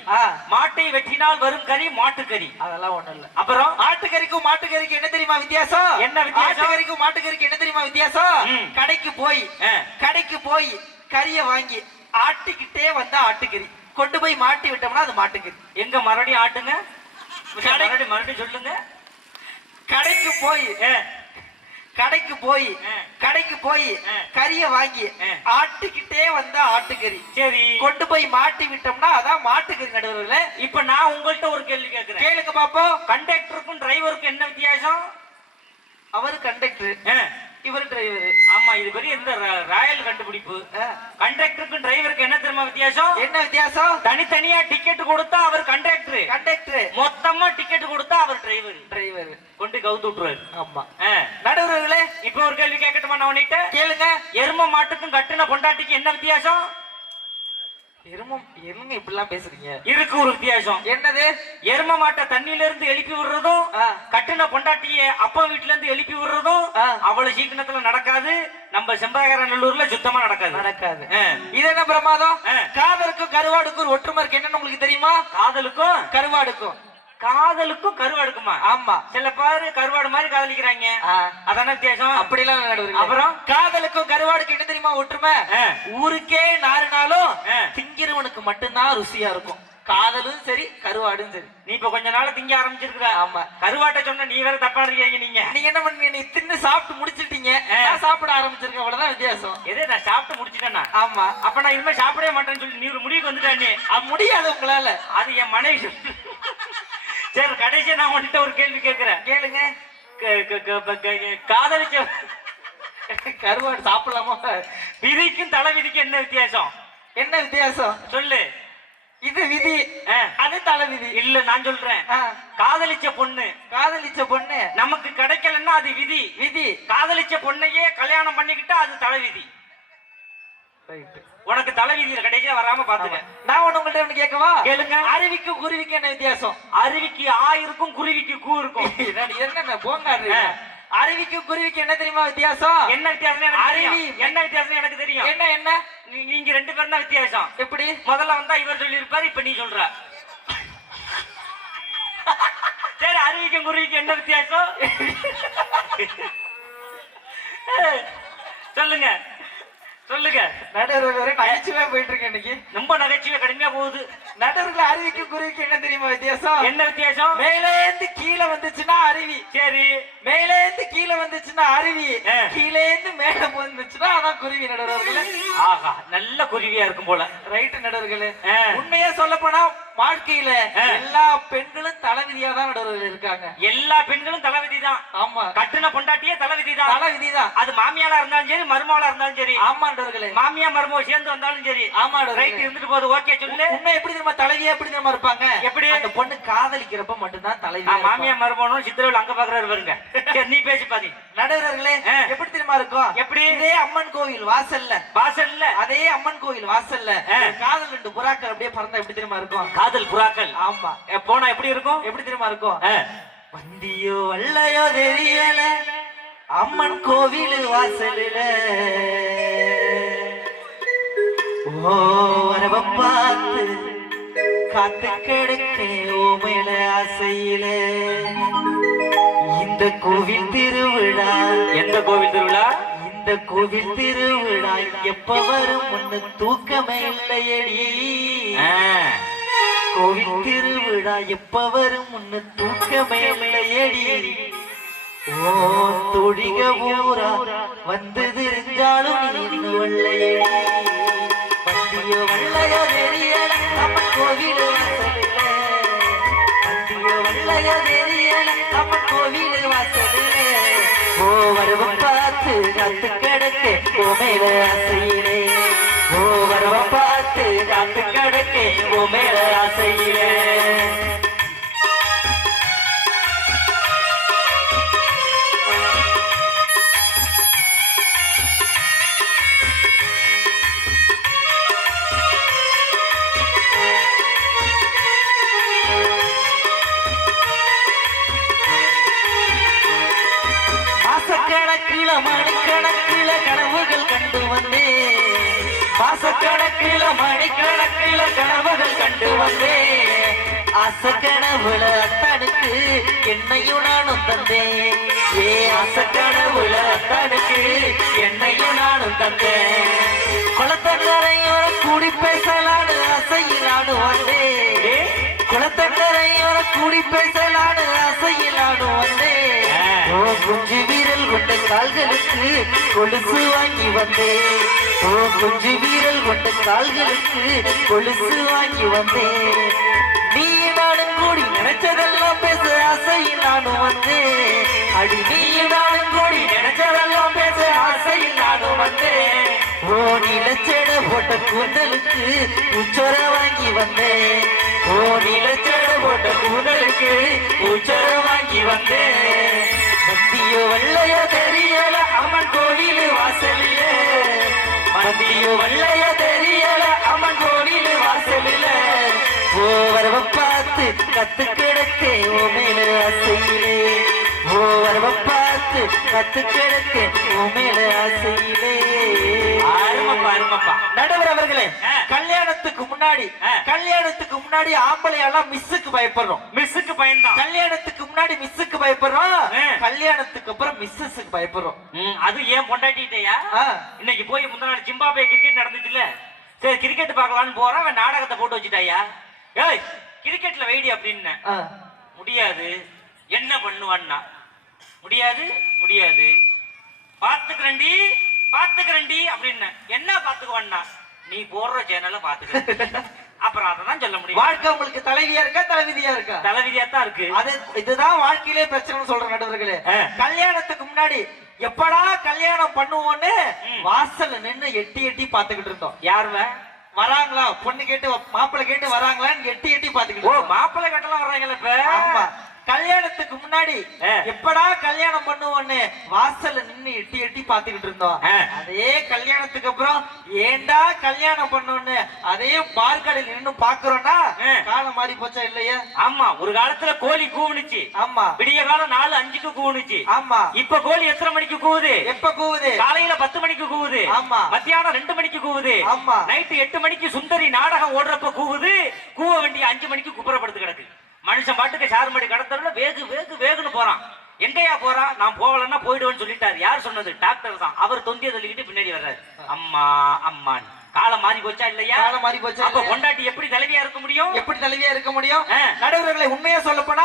மாட்டை வெட்டினால் வரும் கறி மாட்டுக்கறி. அதெல்லாம் ஒண்ணு இல்ல. அப்புறம் ஆட்டுக்கறிக்கும் மாட்டுக்கறிக்கு என்ன தெரியுமா வித்தியாசம்? என்ன வித்தியாசம்? ஆட்டுக்கறிக்கும் மாட்டுக்கறிக்கு என்ன தெரியுமா வித்தியாசம்? கடைக்கு போய் கறியை வாங்கி ஆட்டிக்கிட்டே வந்தா ஆட்டுக்கறி, கொண்டு போய் மாட்டி விட்டோம்னா அது மாட்டுக்கறி. எங்க மறுபடியும் ஆட்டுங்க, மறுபடியும் சொல்லுங்க. கடைக்கு போய் கறிய வாங்கி ஆட்டிக்கிட்டே வந்தா ஆட்டுக்கறி. சரி, கொண்டு போய் மாட்டி விட்டோம்னா அதான் மாட்டுக்கறி. நடுவர்களே இப்ப நான் உங்கள்கிட்ட ஒரு கேள்வி கேட்கிறேன், கேளுங்க பாப்போம். கண்டக்டருக்கும் டிரைவருக்கும் என்ன வித்தியாசம்? அவரு கண்டக்டர், இவர் டிரைவர். ஆமா, இது பெரிய இந்த ராயல் கண்டுபிடிப்பு. கண்டக்டருக்கும் டிரைவருக்கு என்ன தெரியுமா வித்தியாசம்? என்ன வித்தியாசம்? தனித்தனியா டிக்கெட் கொடுத்தா அவர் கண்டக்டர், மொத்தமா டிக்கெட் கொடுத்தா அவர் டிரைவர் கொண்டு கவுத்து விட்டுருவாரு. ஆமா நடுவர்களே, இப்ப ஒரு கேள்வி கேட்கட்டுமா? நான் உன்னிட்ட கேளுங்க. எரும மாட்டுக்கும் கட்டுன பொண்டாட்டிக்கு என்ன வித்தியாசம்? எருமை இப்படிலாம் பேசுறீங்க? இருக்கு ஒரு வித்தியாசம். என்னது? எரும மாட்டை தண்ணியில இருந்து எழுப்பி விடுறதும், கட்டுன பொண்டாட்டிய அப்பா வீட்டுல இருந்து எழுப்பி விடுறதும் அவ்வளவு சீக்கிரத்துல நடக்காது. நம்ம செம்பகரநல்லூர்ல சுத்தமா நடக்காது. இது என்ன பிரமாதம்? காதலுக்கும் கருவாடுக்கும் ஒற்றுமை இருக்கு. என்னன்னு உங்களுக்கு தெரியுமா? காதலுக்கும் கருவாடுக்குமா? ஆமா. சில பேரு கருவாடு மாதிரி காதலிக்கிறாங்க, அதான வித்தியாசம். அப்படிலாம் நடக்குது. அப்புறம் காதலுக்கும் கருவாடுக்கு என்ன தெரியுமா ஒற்றுமை? ஊருக்கே நாறுனாலும் திங்கிறவனுக்கு மட்டும்தான் ருசியா இருக்கும். காதலும் சரி கருவாடும் சரி. நீ இப்ப கொஞ்ச நாள் திங்க ஆரம்பிச்சிருக்க. ஆமா. கருவாட்டை சொன்ன நீ வேற தப்பா இருக்கீங்க. நீங்க என்ன பண்ணீங்க? நீ தின்னு சாப்பிட்டு முடிச்சிட்டீங்க, சாப்பிட ஆரம்பிச்சிருக்க. அவ்வளவுதான் வித்தியாசம். எதே நான் சாப்பிட்டு முடிச்சிட்டேன்னா? ஆமா. அப்ப நான் இனிமே சாப்பிடவே மாட்டேன்னு சொல்லி நீ ஒரு முடிவுக்கு வந்துட்டானே. முடியாது உங்களால. அது என் மனைவி. சரி, கடைசியா நான் உன்கிட்ட ஒரு கேள்வி கேட்கிறேன், கேளுங்க. காதலிச்ச கருவாடு சாப்பிடலாமா? விதிக்கும் தலை விதிக்கும் என்ன வித்தியாசம்? என்ன வித்தியாசம் சொல்லு. இது விதி, அது தலை விதி. இல்ல, நான் சொல்றேன், காதலிச்ச பொண்ணு நமக்கு கிடைக்கலன்னா அது விதி. காதலிச்ச பொண்ணையே கல்யாணம் பண்ணிக்கிட்டா அது தலை விதி. உனக்கு தலை விதியில கடைசியா வராம பாத்துக்க. நான் உங்கள்ட்ட ஒண்ணு கேட்கவா? கேளுங்க. அருவிக்கும் குருவிக்கும் என்ன வித்தியாசம்? அருவிக்கு ஆ இருக்கும், குருவிக்கு கூ இருக்கும். என்ன போங்க. அருவிக்கும் குருவிக்கும் என்ன தெரியுமா வித்தியாசம்? என்ன வித்தியாசம்? அருவி என்ன வித்தியாசம் எனக்கு தெரியும். என்ன? நீங்க ரெண்டு பேரும் தான் வித்தியாசம். எப்படி? முதல்ல வந்தா இவர் சொல்லி இருப்பாரு, இப்ப நீ சொல்ற. சரி, அருவிக்கும் குருவிக்கும் என்ன வித்தியாசம்? சொல்லுங்க. நடுவர் நகைச்சுவே போயிட்டு இருக்கேன் இன்னைக்கு. ரொம்ப நகைச்சுவை கடுமையா போகுது. நடுவுல அருவிக்கு குருவிக்கு என்ன தெரியுமா வித்தியாசம்? என்ன வித்தியாசம்? மேலே இருந்து கீழே வந்துச்சுன்னா அருவி, சரி. மேலே இருந்து கீழே வந்துச்சுன்னா அருவி, கீழே இருந்து மேல வந்துச்சுன்னா அதான் குருவி. நடுவர்களே, ஆகா, நல்ல குருவியா இருக்கும் போல. ரைட் நடுவர்களே. உண்மையா சொல்ல போனா வாழ்க்கையில எல்லா பெண்களும் தலைவிதியா தான் நடுவர்கள் இருக்காங்க. எல்லா பெண்களும் தலைவிதி தான். ஆமா, கட்டுன பொண்டாட்டியே தலைவிதி தான். தலைவிதி தான். அது மாமியாளா இருந்தாலும் சரி, மருமகளா இருந்தாலும் சரி. ஆமா நடுவர்களே. மாமியா மருமக சேர்ந்து வந்தாலும் சரி. ஆமா ரைட், இருந்துட்டு போகுது. ஓகே சொல்லு. உண்மை எப்படி தெரியுமா? தலைவியா எப்படி தெரியுமா இருப்பாங்க? எப்படி? அந்த பொண்ணு காதலிக்கிறப்ப மட்டும்தான் தலைவி. மாமியா மருமகனும் சித்திரவில் அங்க பாக்குறாரு பாருங்க. சரி, நீ பேசி பாதி. நடுவர்களே, எப்படி தெரியுமா இருக்கும்? எப்படி? இதே அம்மன் கோவில் வாசல்ல அதே அம்மன் கோவில் வாசல்ல காதல் ரெண்டு புறாக்கள் அப்படியே பறந்தா எப்படி தெரியுமா இருக்கும்? காதல் புறாக்கள். ஆமா, போனா எப்படி இருக்கும்? எப்படி தெரியுமா இருக்கும்? வந்தியோ வல்லையோ தெரியல அம்மன் கோவில் வாசல்ல, ஓ வரவ பார்த்து காத்து கிடக்கேன் ஓ மேல ஆசையில. இந்த கோவில் திருவிழா. எந்த கோவில் திருவிழா? இந்த கோவில் திருவிழா எப்ப வரும் ஒண்ணு தூக்கமே இல்லையடி. கோவில் திருவிழா எப்ப வரும் ஒண்ணு தூக்கமே இல்லையடி. ஓ தொழிக ஊரா வந்து தெரிஞ்சாலும் நீ இன்னும் வெள்ளையடி. வந்தியோ வல்லையோ தெரியல அம்மன் கோவில் வாசலில, வந்தியோ வல்லையோ தெரியல அம்மன் கோவில் வாசலில, ஓ வரவ பார்த்து காத்து கிடக்கு ஓ மேல ஆசையிலே, ஓ வரவ பார்த்து காத்து கிடக்கு ஓ மேல ஆசையிலே. மாசக்கணக்கில மணிக்கணக்கில கனவுகள் கண்டு வந்தேன், மாசக்கணக்கில மணிக்கணக்கில கனவுகள் கண்டு வந்தேன். ஆசை கனவுல அத்தனுக்கு என்னையும் நானும் தந்தேன், ஏ ஆசை கனவுல அத்தனுக்கு என்னையும் நானும் தந்தேன். குளத்தங்கரையோர கூடி பேசலான்னு ஆசையில் நானும் வந்தேன், குளத்தங்கரையோர கூடி பேசலான்னு ஆசையில் நானும் வந்தேன். ஓ குஞ்சு வீரல் கொண்ட கால்களுக்கு கொலுசு வாங்கி வந்தேன், ஓ குஞ்சு வீரல் கொண்ட கால்களுக்கு கொலுசு வாங்கி வந்தேன். நீ நானும் கூடி நினைச்சதெல்லாம் பேச ஆசையில் நானும் வந்தேன், அடி நீ நானும் கூடி நினைச்சதெல்லாம் பேச ஆசையில் நானும் வந்தேன். ஓ நீலச்சேட போட்ட கூந்தலுக்கு உச்சர வாங்கி வந்தேன், ஓ நீலச்சேட போட்ட கூந்தலுக்கு உச்சர வாங்கி வந்தேன். வந்தியோ வல்லையோ தெரியல அம்மன் கோவில் வாசலில, வந்தியோ வல்லையோ தெரியல அம்மன் கோவில் வாசலில, ஓ வரவ பார்த்து கத்து கிடக்கே ஓ மேல ஆசையிலே, ஓ வரவ பார்த்து கத்து கிடக்கே ஓ மேல ஆசையிலே. நடுவர் அவர்களே, கல்யாணத்துக்கு முன்னாடி ஆம்பளை எல்லாம் மிஸ்ஸுக்கு பயப்படுறோம். மிஸ்ஸுக்கு பயந்தான். கல்யாணத்துக்கு முன்னாடி மிஸ்ஸுக்கு பயப்படுறோம், கல்யாணத்துக்கு அப்புறம் மிஸ்ஸஸ்க்கு பயப்படுறோம். அது ஏன் பொண்டாட்டிட்டயா? இன்னைக்கு போய் முந்தின நாள் ஜிம்பாப்வே கிரிக்கெட் நடந்துச்சுல, சரி கிரிக்கெட் பார்க்கலான்னு போறான், அவன் நாடகத்தை போட்டு வச்சுட்டாயா, ஏய் கிரிக்கெட்ல வெயிடி அப்படின்னு. முடியாது. என்ன பண்ணுவான்னா முடியாது பாத்துக்கிறண்டி அப்படின்னு. என்ன பாத்துக்குவான்னா, நீ போடுற சேனல பாத்துக்க. அப்புறம் அதான் சொல்ல முடியும். வாழ்க்கை உங்களுக்கு தலைவியா இருக்கா தலைவிதியா இருக்கா? தலைவிதியா தான் இருக்கு. அது இதுதான் வாழ்க்கையிலே பிரச்சனை சொல்ற நடுவர்களே. கல்யாணத்துக்கு முன்னாடி எப்படா கல்யாணம் பண்ணுவோன்னு வாசல்ல நின்னு எட்டி எட்டி பாத்துக்கிட்டு இருந்தோம். யாருவ வராங்களா, பொண்ணு கேட்டு மாப்பிள்ளை கேட்டு வராங்களான்னு எட்டி எட்டி பாத்துக்கிட்டு. ஓ மாப்பிள்ளை கட்டலாம் வர்றாங்கல்ல இப்ப. ஆமா, கல்யாணத்துக்கு முன்னாடி எப்படா கல்யாணம் பண்ணுவோன்னு வாசல்ல நின்னு எட்டி எட்டி பாத்துக்கிட்டு இருந்தோம். அதே கல்யாணத்துக்கு அப்புறம் ஏண்டா கல்யாணம் பண்ணோன்னு அதே பார்க்கடையில் நின்னு பாக்குறோம்னா காலம் மாறி போச்சா இல்லையா? ஆமா, ஒரு காலத்துல கோழி கூவுனுச்சு. ஆமா, விடிய காலம் 4-5க்கு கூவுனுச்சு. ஆமா, இப்ப கோழி எத்தனை மணிக்கு கூவுது? எப்ப கூவுது? காலையில 10 மணிக்கு கூவுது. ஆமா, மத்தியானம் 2 மணிக்கு கூவுது. ஆமா, நைட்டு 8 மணிக்கு சுந்தரி நாடகம் ஓடுறப்ப கூவுது. கூவ வேண்டிய 5 மணிக்கு குப்புறப்படுத்து கிடக்கு. மனுஷன் பாட்டுக்கு சாருமடி கடத்தல வேகுன்னு போறான். எங்கயா போறான்? நான் போகலன்னா போயிடுவேன்னு சொல்லிட்டாரு. யார் சொன்னது? டாக்டர் தான். அவர் தொந்திய சொல்லிக்கிட்டு பின்னாடி வர்றாரு. அம்மா அம்மான் காலம் மாறி போச்சா இல்லையா? காலம் மாறி போச்சா அப்ப இல்லையா? பொண்டாட்டி எப்படி தலைவியா இருக்க முடியும்? எப்படி தலைவியா இருக்க முடியும்? ஆ. நடுவர்களை உண்மையா சொல்ல போனா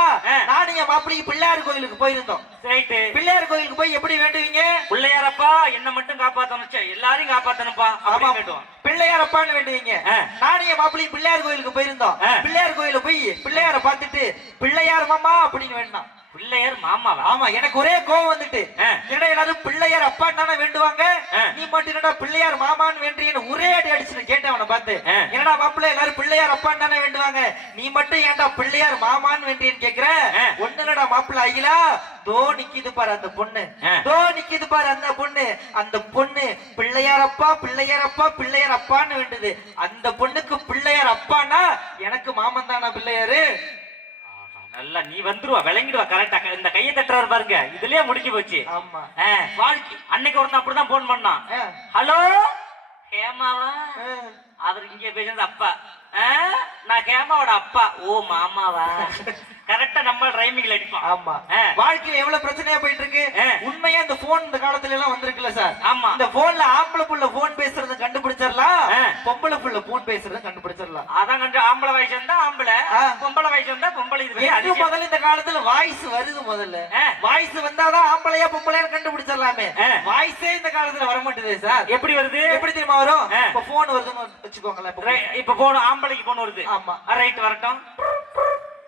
நானும் என் மாப்பிள்ளைக்கு பிள்ளையார் கோயிலுக்கு போயிருந்தோம். ரைட்டு. பிள்ளையார் கோயிலுக்கு போய் எப்படி வேண்டுவீங்க? பிள்ளையாரப்பா என்ன மட்டும் காப்பாத்தணும், எல்லாரையும் காப்பாத்தணும்பா அப்படின்னு வேண்டுவோம். பிள்ளையார் அப்பான்னு வேண்டுவீங்க. ஆ. நானும் என் மாப்பிள்ளைக்கு பிள்ளையார் கோயிலுக்கு போயிருந்தோம். ஆ. பிள்ளையார் கோயில போய் பிள்ளையார பார்த்துட்டு பிள்ளையார் மாமா அப்படின்னு வேண்டாம். பிள்ளையார் மாமாவா? ஆமா, எனக்கு ஒரே கோவம் வந்துட்டு ஆ. என்னடா எல்லாரும் பிள்ளையார் அப்பான்னு தானே வேண்டுவாங்க, ஆ. நீ மட்டும் என்னடா பிள்ளையார் மாமான்னு வேண்டீங்கன்னு ஒரே அடி அடிச்சுட்டு கேட்டேன் அவனை பார்த்து. ஆ. என்னடா மாப்பிள்ளை எல்லாரும் பிள்ளையார் அப்பான்னு தானே வேண்டுவாங்க, நீ மட்டும் ஏன்டா பிள்ளையார் மாமான்னு வேண்டீன்னு கேக்குற? ஆ. ஒண்ணு இல்லடா மாப்பிள்ளை ஐயா, தோ நிக்குது பாரு அந்த பொண்ணு, ஆ. தோ நிக்குது பாரு அந்த பொண்ணு, அந்த பொண்ணு பிள்ளையார் அப்பா பிள்ளையார் அப்பா பிள்ளையார் அப்பான்னு வேண்டுது. அந்த பொண்ணுக்கு பிள்ளையார் அப்பான்னா எனக்கு மாமன் தானா பிள்ளையாரு? நல்லா நீ வந்துருவா, விளங்கிடுவா கரெக்டா. இந்த கையை தட்டுறாரு பாருங்க, இதுலயே முடிஞ்சு போச்சு. ஆமா. வாழ்க்கை அன்னைக்கு ஒருத்தன் அப்படிதான் போன் பண்ணான். ஆ. ஹலோ ஹேமாவா? ஆ. அவர் இங்க பேசுறது அப்பா. நான் ஹேமாவோட அப்பா. ஓ மாமாவா? கரெக்டா நம்ம ரைமிங்ல அடிப்போம். ஆமா. வாழ்க்கையில எவ்வளவு பிரச்சனையா போயிட்டு இருக்கு. உண்மையா இந்த போன் இந்த காலத்துல எல்லாம் வந்திருக்குல்ல சார். ஆமா. இந்த போன்ல ஆம்பளை புள்ள போன் பேசுறத கண்டுபிடிச்சிடலாம், பொம்பளை புள்ள போன் பேசுறத கண்டுபிடிச்சிடலாம். அதான் கண்டு ஆம்பளை வயசு வந்தா ஆம்பளை, பொம்பளை வயசு வந்தா பொம்பளை. இது முதல்ல இந்த காலத்துல வாய்ஸ் வருது. முதல்ல வாய்ஸ் வந்தாதான் ஆம்பளையா பொம்பளையா கண்டுபிடிச்சிடலாமே. வாய்ஸே இந்த காலத்துல வர மாட்டேது சார். எப்படி வருது? எப்படி தெரியுமா வரும்? இப்ப போன் வருதுன்னு வச்சுக்கோங்களேன். இப்ப போன் ஆம்பளைக்கு போன் வருது. ஆமா. ரைட் வரட்டும்.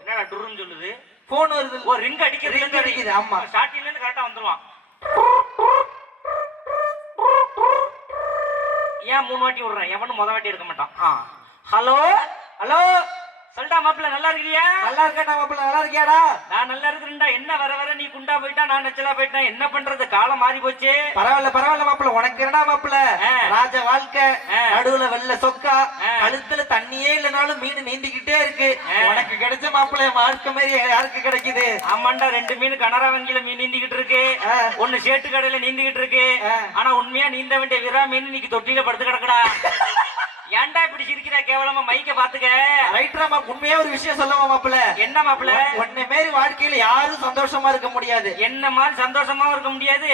என்னடா டுருன்னு சொல்லுது? போன் வருது. ஓ ரிங் அடிக்குது. ரிங் அடிக்குது. ஆமா. ஸ்டார்டிங்ல இருந்து கரெக்டா வந்துருவான். ஏன் 3 வாட்டி விடுறேன்? எவனும் முத வாட்டி எடுக்க மாட்டான். ஹலோ ஹலோ, சொல்டா மாப்பிள்ள, நல்லா இருக்கிறியா? நல்லா இருக்கேன் மாப்பிள்ள, நல்லா இருக்கியாடா? நான் நல்லா இருக்கிறேன்டா. என்ன வர வர நீ குண்டா போயிட்டா, நான் நச்சலா போயிட்டேன். என்ன பண்றது, காலம் மாறி போச்சு. பரவாயில்ல பரவாயில்ல மாப்பிள்ள, உனக்கு என்னடா மாப்பிள்ள ராஜ வாழ்க்கை. நடுவுல வெள்ள சொக்கா, கழுத்துல தண்ணியே இல்லனாலும் மீன் நீந்திக்கிட்டே இருக்கு. உனக்கு கிடைச்ச மாப்பிள்ள வாழ்க்கை மாதிரி யாருக்கு கிடைக்குது? ஆமாண்டா, 2 மீன் கனரா வங்கியில மீன் நீந்திக்கிட்டு இருக்கு, ஒண்ணு சேட்டு கடையில நீந்திக்கிட்டு இருக்கு. ஆனா உண்மையா நீந்த வேண்டிய விரா மீன் இன்னைக்கு தொட்டில படுத்து கிடக்குடா. ஏன்டா இப்படி சிரிக்கிறா? கேவலமா மைக்க பாத்துக்க. ரைட்ரா மாப்பிள்ள, உண்மையா ஒரு விஷயம் சொல்லவா மாப்பிள்ள? என்ன மாப்பிள்ள? உன்னை மாரி வாழ்க்கையில யாரும் சந்தோஷமா இருக்க முடியாது. என்ன மாதிரி சந்தோஷமாவும் இருக்க முடியாது,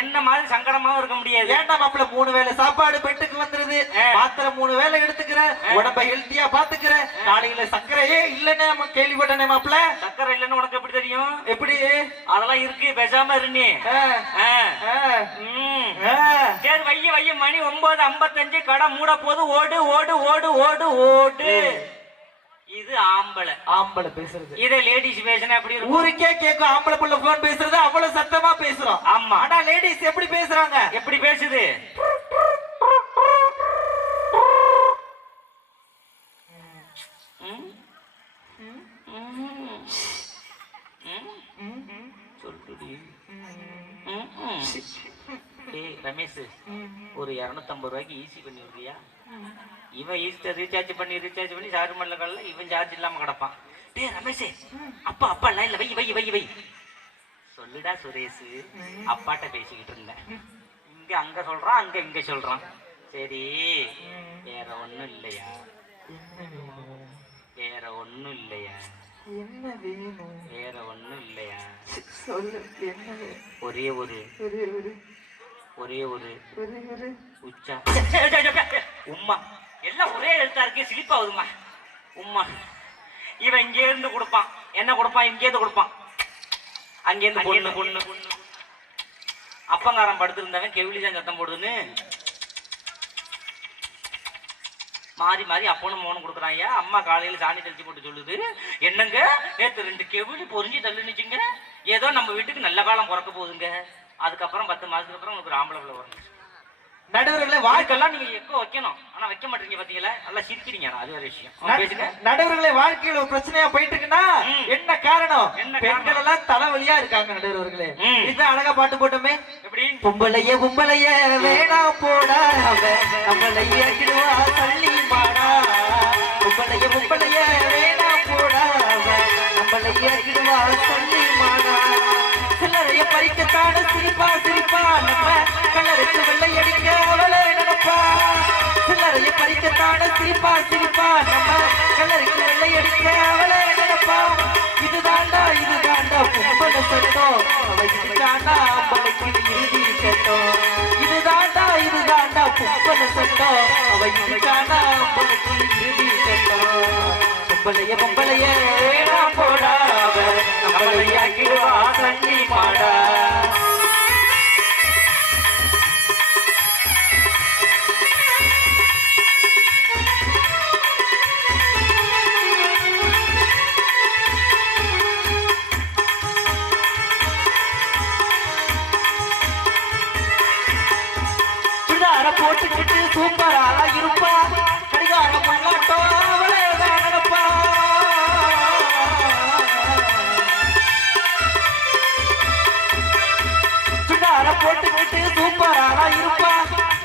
என்ன மாதிரி சங்கடமாவும் இருக்க முடியாது. ஏன்டா மாப்பிள்ள 3 வேளை சாப்பாடு பெட்டுக்கு வந்துருது, மாத்திரை 3 வேளை எடுத்துக்கிற, உடம்ப ஹெல்த்தியா பாத்துக்கிற, காலையில சர்க்கரையே இல்லன்னு நம்ம கேள்விப்பட்டனே மாப்பிள்ள. சக்கரை இல்லன்னு உனக்கு எப்படி தெரியும்? எப்படி? அதெல்லாம் இருக்கு, பேசாம இருநீ. சரி வைய வைய, மணி 9:55, கடை மூட போது. ஓடு ஓடு ஓடு ஓடு ஓடு. இது ஆம்பளை ஆம்பளை பேசுறது. இதே லேடிஸ் பேசினா எப்படி இருக்கும்? ஊருக்கே கேட்கும் ஆம்பளை புள்ள போன் பேசுறது, அவ்வளவு சத்தமா பேசுறோம். ஆமா. ஆனா லேடிஸ் எப்படி பேசுறாங்க? எப்படி பேசுது? ரமேஷ், ஒரு 250 ரூபாய்க்கு ஈஸி பண்ணி விடுறியா? இவன் ஈஸி ரீசார்ஜ் பண்ணி சார்ஜ் கல்ல இவன் சார்ஜ் இல்லாம கிடப்பான். டேய் ரமேஷ், அப்பா அப்பா லைன்ல வை வை வை வை. சொல்லுடா சுரேஷ், அப்பாட்ட பேசிக்கிட்டு இருந்தேன். இங்க அங்க சொல்றான், அங்க இங்க சொல்றான். சரி, வேற ஒண்ணும் இல்லையா? வேற ஒண்ணும் இல்லையா? என்ன வேணும்? வேற ஒண்ணும் இல்லையா? சொல்லு, என்ன? ஒரே ஒரு உச்சா உம்மா. எல்லாம் ஒரே எழுத்தா இருக்கு, சிலிப்பாகுதுமா. உம்மா. இவன் இங்கே இருந்து கொடுப்பான். என்ன கொடுப்பான்? இங்கே இருந்து கொடுப்பான். அங்கேருந்து பொண்ணு. அப்பங்காரம் படுத்திருந்தவன் கெவிலிதான் சத்தம் போடுதுன்னு மாறி மாறி அப்பனும் மோனும் கொடுக்குறான். ஐயா, அம்மா காலையில சாணி தெளிச்சு போட்டு சொல்லுது, என்னங்க நேற்று 2 கெவிலி பொறிஞ்சு தள்ளுனுச்சுங்க, ஏதோ நம்ம வீட்டுக்கு நல்ல காலம் பிறக்க போகுதுங்க. அதுக்கப்புறம் 10 மாசத்துக்கு அப்புறம் உங்களுக்கு ஒரு ஆம்பளை பிள்ளை வரும். நடுவர்களே, வாழ்க்கையெல்லாம் நீங்க எக்கோ வைக்கணும், ஆனா வைக்க மாட்டீங்க. பாத்தீங்களா, நல்லா சிரிக்கிறீங்க. அது ஒரு விஷயம். நடுவர்களே, வாழ்க்கையில ஒரு பிரச்சனையா போயிட்டு இருக்குன்னா என்ன காரணம்? பெண்கள் எல்லாம் தலைவலியா இருக்காங்க நடுவர்களே. இதுதான் அழகா பாட்டு போட்டோமே. எப்படி? பொம்பளைய பொம்பளைய வேணா போடா, நம்மளைய கிடுவா தள்ளி மாடா. பொம்பளைய பொம்பளைய வேணா போடா, நம்மளைய கிடுவா தள்ளி மாடா. சிலரைய பறிக்கத்தான சிரிப்பா சிரிப்பா, நம்ம கலருக்கு வெள்ளை அடிக்க அவளை நினைப்பா. சிலரைய பறிக்கத்தான சிரிப்பா சிரிப்பா, நம்ம கலருக்கு வெள்ளை அடிக்க அவளை நினைப்பா. இதுதாண்டா பொம்பளை சட்டம், அவ இதுதாண்டா அம்பளைக்கு இறுதி சட்டம். இதுதாண்டா பொம்பள சட்டம் அவ இதுக்கானா பொம்பளைய பொம்பளைய வேணாம் போடா அவ நம்மளையாக்கிடுவா சண்டி மாடா. போட்டுக்கிட்டு சூப்பரா இருப்பா கடிகார முன்னாட்டோ அவளேதான் நடப்பா. சுடார போட்டுக்கிட்டு சூப்பரா இருப்பா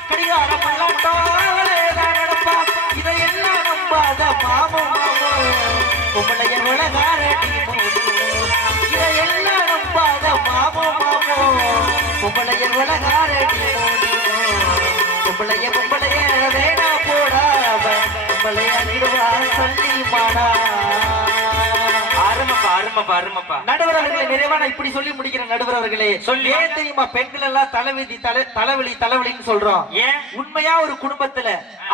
கடிகார முன்னாட்டோ அவளேதான் நடப்பா. இதையெல்லாம் நம்பாத மாமோ மாமோ பொம்பளைய உலகாரடி இதையெல்லாம் நம்பாத மாமோ மாமோ பொம்பளைய உலகாரடி பொம்பளைய பொம்பளைய வேணா போடா பொம்பளைய அடிடுவா சொல்லி மாடா. அருமப்பா. நடுவர் அவர்களே, நிறைவா நான் இப்படி சொல்லி முடிக்கிறேன். நடுவர் அவர்களே, சொல்லி ஏன் தெரியுமா பெண்கள் எல்லாம் தலைவலின்னு சொல்றோம்? ஏன்? உண்மையா ஒரு குடும்பத்துல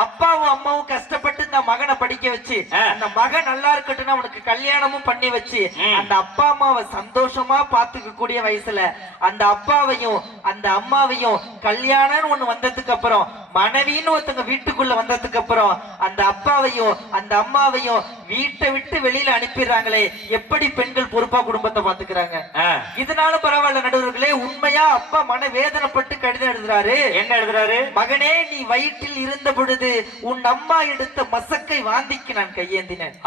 அப்பாவும் அம்மாவும் கஷ்டப்பட்டு இந்த மகனை படிக்க வச்சு அந்த மகன் நல்லா இருக்கட்டும் அவனுக்கு கல்யாணமும் பண்ணி வச்சு அந்த அப்பா அம்மாவை சந்தோஷமா பாத்துக்க கூடிய வயசுல அந்த அப்பாவையும் அந்த அம்மாவையும் கல்யாணம்னு ஒண்ணு வந்ததுக்கு அப்புறம் மனைவின்னு ஒருத்தங்க வீட்டுக்குள்ள வந்ததுக்கு அப்புறம் அந்த அப்பாவையும் அந்த அம்மாவையும் வீட்டை விட்டு வெளியில அனுப்பிடுறாங்களே, எப்படி பெண்கள் பொறுப்பா குடும்பத்தை பாத்துக்கிறாங்க? இதனால பரவாயில்ல நடுவர்களே, உண்மையா அப்பா மன வேதனைப்பட்டு கடிதம் எழுதுறாரு. என்ன எழுதுறாரு? மகனே, நீ வயிற்றில் இருந்த பொழுது உன் அம்மா எடுத்த மசக்கை வாந்திக்கு நான் கையேந்தினேன்.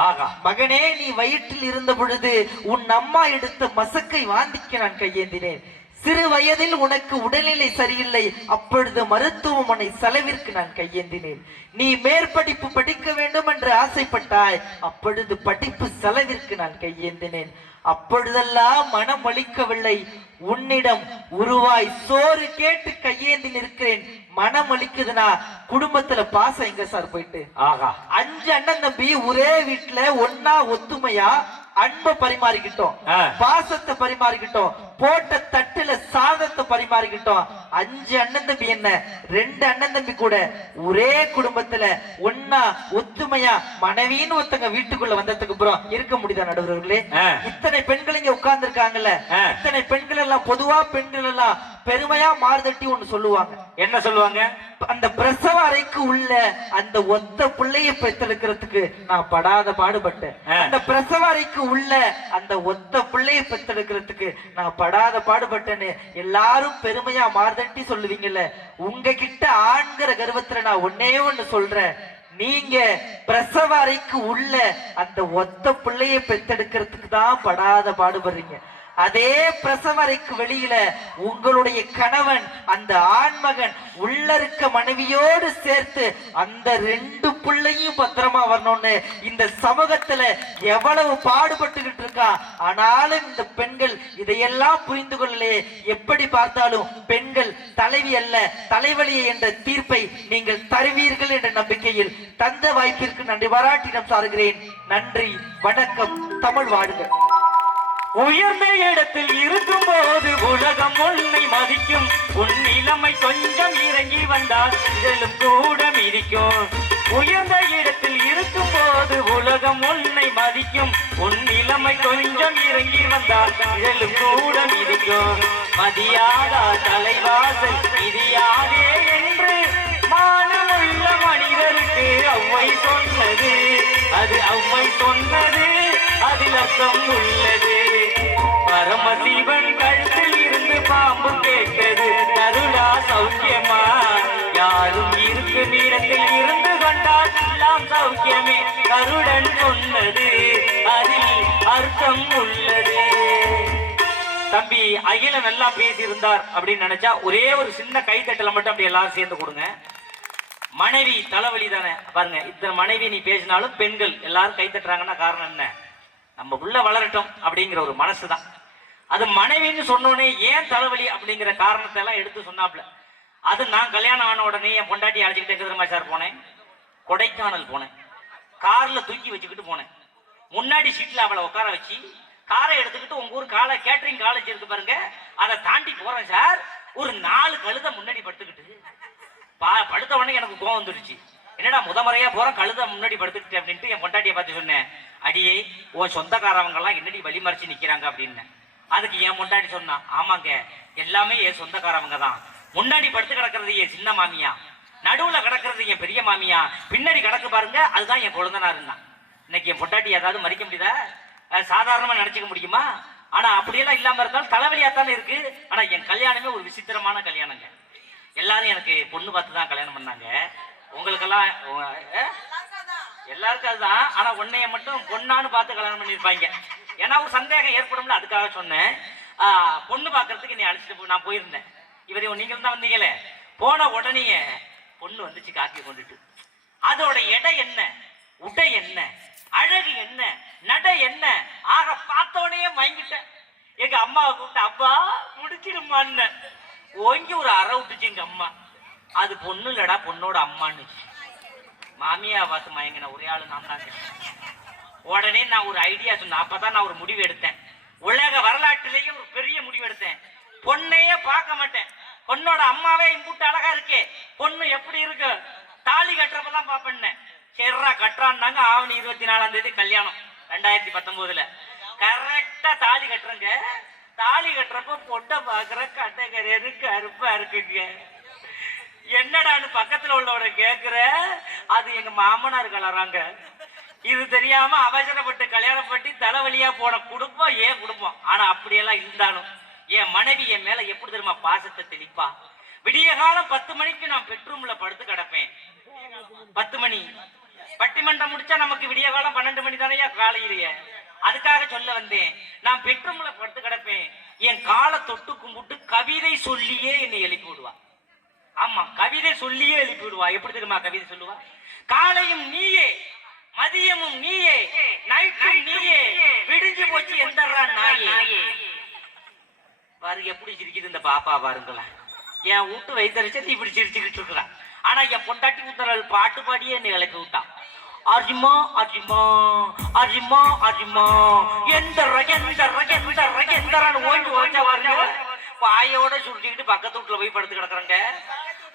மகனே, நீ வயிற்றில் இருந்த பொழுது உன் அம்மா எடுத்த மசக்கை வாந்திக்கு நான் கையேந்தினேன். சிறு வயதில் உனக்கு உடல்நிலை சரியில்லை, அப்பொழுது மருத்துவமனை செலவிற்கு நான் கையேந்தினேன். நீ மேற்படிப்பு படிக்க வேண்டும் என்று ஆசைப்பட்டாய், அப்பொழுது படிப்பு செலவிற்கு நான் கையேந்தினேன். அப்பொழுதெல்லாம் மனம் வலிக்கவில்லை, உன்னிடம் உருவாய் சோறு கேட்டு கையேந்தி நிற்கிறேன். மனம் வலிக்குதுன்னா குடும்பத்துல பாசம் எங்க சார் போயிட்டு? 5 அண்ணன் தம்பி ஒரே வீட்டுல ஒன்னா ஒத்துமையா அன்பை பரிமாறிக்கிட்டோம், பாசத்தை பரிமாறிக்கிட்டோம், போட்ட தட்டுல சாதத்தை பரிமாறிக்கிட்டோம். 5 அண்ணன் தம்பி என்ன 2 அண்ணன் தம்பி கூட ஒரே குடும்பத்துல ஒன்னா ஒத்துமையா மனைவின்னு ஒருத்தங்க வீட்டுக்குள்ள வந்ததுக்கு அப்புறம் இருக்க முடியுதா நடுவர்களே? இத்தனை பெண்கள் இங்க உட்கார்ந்து இருக்காங்கல்ல, இத்தனை பெண்கள் எல்லாம் பொதுவா பெண்கள் எல்லாம் பெருமையா மாறுதட்டி ஒண்ணு சொல்லுவாங்க. என்ன சொல்லுவாங்க? அந்த பிரசவ அறைக்கு உள்ள அந்த ஒத்த பிள்ளைய பெத்தெடுக்கிறதுக்கு நான் படாத பாடுபட்டேன். அந்த பிரசவ அறைக்கு உள்ள அந்த ஒத்த பிள்ளைய பெத்தெடுக்கிறதுக்கு நான் படாத பாடுபட்டேன்னு எல்லாரும் பெருமையா மாறுதட்டி சொல்லுவீங்கல்ல. உங்ககிட்ட ஆண்கிற கர்வத்துல நான் ஒன்னே ஒண்ணு சொல்றேன், நீங்க பிரசவ அறைக்கு உள்ள அந்த ஒத்த பிள்ளைய பெத்தெடுக்கிறதுக்கு தான் படாத பாடுபடுறீங்க. அதே பிரசவரைக்கு வெளியில உங்களுடைய கணவன் அந்த ஆண்மகன் உள்ள இருக்க மனைவியோடு சேர்த்து அந்த 2 பிள்ளையும் பத்திரமா வரணும்னு இந்த சமூகத்துல எவ்வளவு பாடுபட்டுக்கிட்டு இருக்கா. ஆனாலும் இந்த பெண்கள் இதையெல்லாம் புரிந்து கொள்ளலே. எப்படி பார்த்தாலும் பெண்கள் தலைவி அல்ல தலைவலியை என்ற தீர்ப்பை நீங்கள் தருவீர்கள் என்ற நம்பிக்கையில் தந்த வாய்ப்பிற்கு நன்றி பாராட்டிடம் சாருகிறேன். நன்றி, வணக்கம், தமிழ் வாழ்க. உயர்ந்த இடத்தில் இருக்கும் போது உலகம் உன்னை மதிக்கும், உன் நிலைமை கொஞ்சம் இறங்கி வந்தால் இதழும் கூட மிதிக்கும். உயர்ந்த இடத்தில் இருக்கும் போது உலகம் உன்னை மதிக்கும், உன் நிலைமை கொஞ்சம் இறங்கி வந்தால் இதழும் கூட மிதிக்கும். மதியாதா தலைவாசல் மிதியாதே என்று மானமுள்ள மனிதருக்கு அவ்வை சொன்னது, அது அவ்வை சொன்னது, அதில் அர்த்தம் உள்ளது. பரமசிவன் கழுத்தில் இருந்து பாம்பு கேட்டது, கருடா சௌக்கியமா? யாரும் இருக்கும் இடத்தில் இருந்து கொண்டால் எல்லாம் சௌக்கியமே. கருடன் சொன்னது, அதில் அர்த்தம் உள்ளது. தம்பி அகில நல்லா பேசி இருந்தார் அப்படின்னு நினைச்சா ஒரே ஒரு சின்ன கைத்தட்டல மட்டும் அப்படி எல்லாரும் சேர்ந்து கொடுங்க. மனைவி தலைவலி தானே பாருங்க, இத்தனை மனைவி நீ பேசினாலும் பெண்கள் எல்லாரும் கைத்தட்டுறாங்கன்னா காரணம் என்ன? நம்ம உள்ள வளரட்டும் அப்படிங்கிற ஒரு மனசுதான். அது மனைவின்னு சொன்னோடனே ஏன் தலைவலி அப்படிங்கிற காரணத்தை எல்லாம் எடுத்து சொன்னாப்ல. அது நான் கல்யாணம் ஆன உடனே என் பொண்டாட்டி அழைச்சிக்கிட்டே இருக்கிற சார் போனேன், கொடைக்கானல் போனேன், கார்ல தூக்கி வச்சுக்கிட்டு போனேன். முன்னாடி சீட்ல அவளை உட்கார வச்சு காரை எடுத்துக்கிட்டு உங்க ஊர் கேட்டரிங் காலேஜ் இருக்கு பாருங்க, அதை தாண்டி போறேன் சார். ஒரு 4 கழுதை முன்னாடி படுத்துக்கிட்டு படுத்த உடனே எனக்கு கோவம் வந்துடுச்சு. என்னடா முறையா போறோம் கழுத முன்னாடி படுத்துக்கிட்டேன் அப்படின்ட்டு என் பொண்டாட்டியை பார்த்து சொன்னேன், அடியே உன் சொந்தக்காரவங்க எல்லாம் என்னடி வழி மறைச்சு நிக்கிறாங்க அப்படின்னு. அதுக்கு என் பொண்டாட்டி சொன்னான், ஆமாங்க எல்லாமே என் சொந்தக்காரவங்க தான். முன்னாடி படுத்து கிடக்கிறது என் சின்ன மாமியா, நடுவுல கிடக்கிறது என் பெரிய மாமியா, பின்னாடி கிடக்கு பாருங்க அதுதான் என் குழந்தனாருன்னா. இன்னைக்கு என் பொண்டாட்டி ஏதாவது மறிக்க முடியுதா? சாதாரணமா நினைச்சுக்க முடியுமா? ஆனா அப்படியெல்லாம் இல்லாம இருந்தாலும் தலைவலியாத்தானே இருக்கு. ஆனா என் கல்யாணமே ஒரு விசித்திரமான கல்யாணங்க. எல்லாரும் எனக்கு பொண்ணு பார்த்து தான் கல்யாணம் பண்ணாங்க. உங்களுக்கெல்லாம் எல்லாருக்கும் அதுதான். ஆனா உன்னைய மட்டும் பொண்ணான்னு பார்த்து கல்யாணம் பண்ணியிருப்பாங்க. ஏன்னா ஒரு சந்தேகம் ஏற்படும்ல, அதுக்காக சொன்னேன். பொண்ணு பார்க்கறதுக்கு நீ அழைச்சிட்டு நான் போயிருந்தேன். இவரையும் நீங்கள் தான் வந்தீங்களே. போன உடனே பொண்ணு வந்துச்சு காக்கி கொண்டுட்டு. அதோட எடை என்ன, உடை என்ன, அழகு என்ன, நடை என்ன, ஆக பார்த்தோடனே வாங்கிட்டேன். எங்க அம்மாவை கூப்பிட்டு அப்பா முடிச்சிடுமான்னு ஓங்கி ஒரு அறை விட்டுச்சு எங்க அம்மா. அது பொண்ணு இல்லடா பொண்ணோட அம்மான்னு. மாமியா பார்த்து மயங்கின ஒரே ஆளு நான் தாங்க. உடனே நான் ஒரு ஐடியா சொன்னேன். அப்பதான் நான் ஒரு முடிவு எடுத்தேன். உலக வரலாற்றிலேயே ஒரு பெரிய முடிவு எடுத்தேன். பொண்ணையே பார்க்க மாட்டேன், பொண்ணோட அம்மாவே இம்புட்டு அழகா இருக்கே, பொண்ணு எப்படி இருக்கு, தாலி கட்டுறப்பதான் பாப்பேன். சரிரா கட்டுறான்னாங்க. ஆவணி 24ஆம் தேதி கல்யாணம் 2019. கரெக்டா தாலி கட்டுறங்க. தாலி கட்டுறப்ப பொண்ணை பாக்குற கட்டக்கரையரு கருப்பா இருக்குங்க. என்னடான்னு பக்கத்துல உள்ளவட கேக்குற, அது எங்க மாமனார் கலறாங்க. இது தெரியாம அவசரப்பட்டு கல்யாணம் பட்டி தலைவலியா போன குடும்பம் ஏன் குடும்பம். ஆனா அப்படியெல்லாம் இருந்தாலும் என் மனைவி என் மேல எப்படி தெரியுமா பாசத்தை தெளிப்பா. விடிய காலம் 10 மணிக்கு நான் பெட்ரூம்ல படுத்து கிடப்பேன். 10 மணி பட்டிமன்றம் முடிச்சா நமக்கு விடிய காலம் 12 மணி தானையா காலையிலேயே. அதுக்காக சொல்ல வந்தேன். நான் பெட்ரூம்ல படுத்து கிடப்பேன். என் காலை தொட்டு கும்பிட்டு கவிதை சொல்லியே என்னை எழுப்பி விடுவா. ஆமா கவிதை சொல்லியே எழுப்பி விடுவா. எப்படி தெரியுமா கவிதை சொல்லுவா? காலையும் நீயே, மதியமும் நீயே, நைட்டும் நீயே, விடிஞ்சு போச்சு எந்த நாயே. பாரு எப்படி சிரிக்குது இந்த பாப்பா பாருங்களேன். என் வீட்டு வைத்தறிச்சு நீ இப்படி சிரிச்சுக்கிட்டு இருக்கிறான். ஆனா என் பொண்டாட்டி உத்தரவு பாட்டு பாடியே என்னை இழப்பி விட்டான். அர்ஜுமா அர்ஜுமா அர்ஜுமா அர்ஜுமா எந்தர எந்தர எந்தர எந்தரான்னு ஓய்ந்து ஓய்ஞ்சா பாருங்க. பாயோட சுருட்டிக்கிட்டு பக்கத்து வீட்டுல போய் படுத்து கிடக்குறாங்க.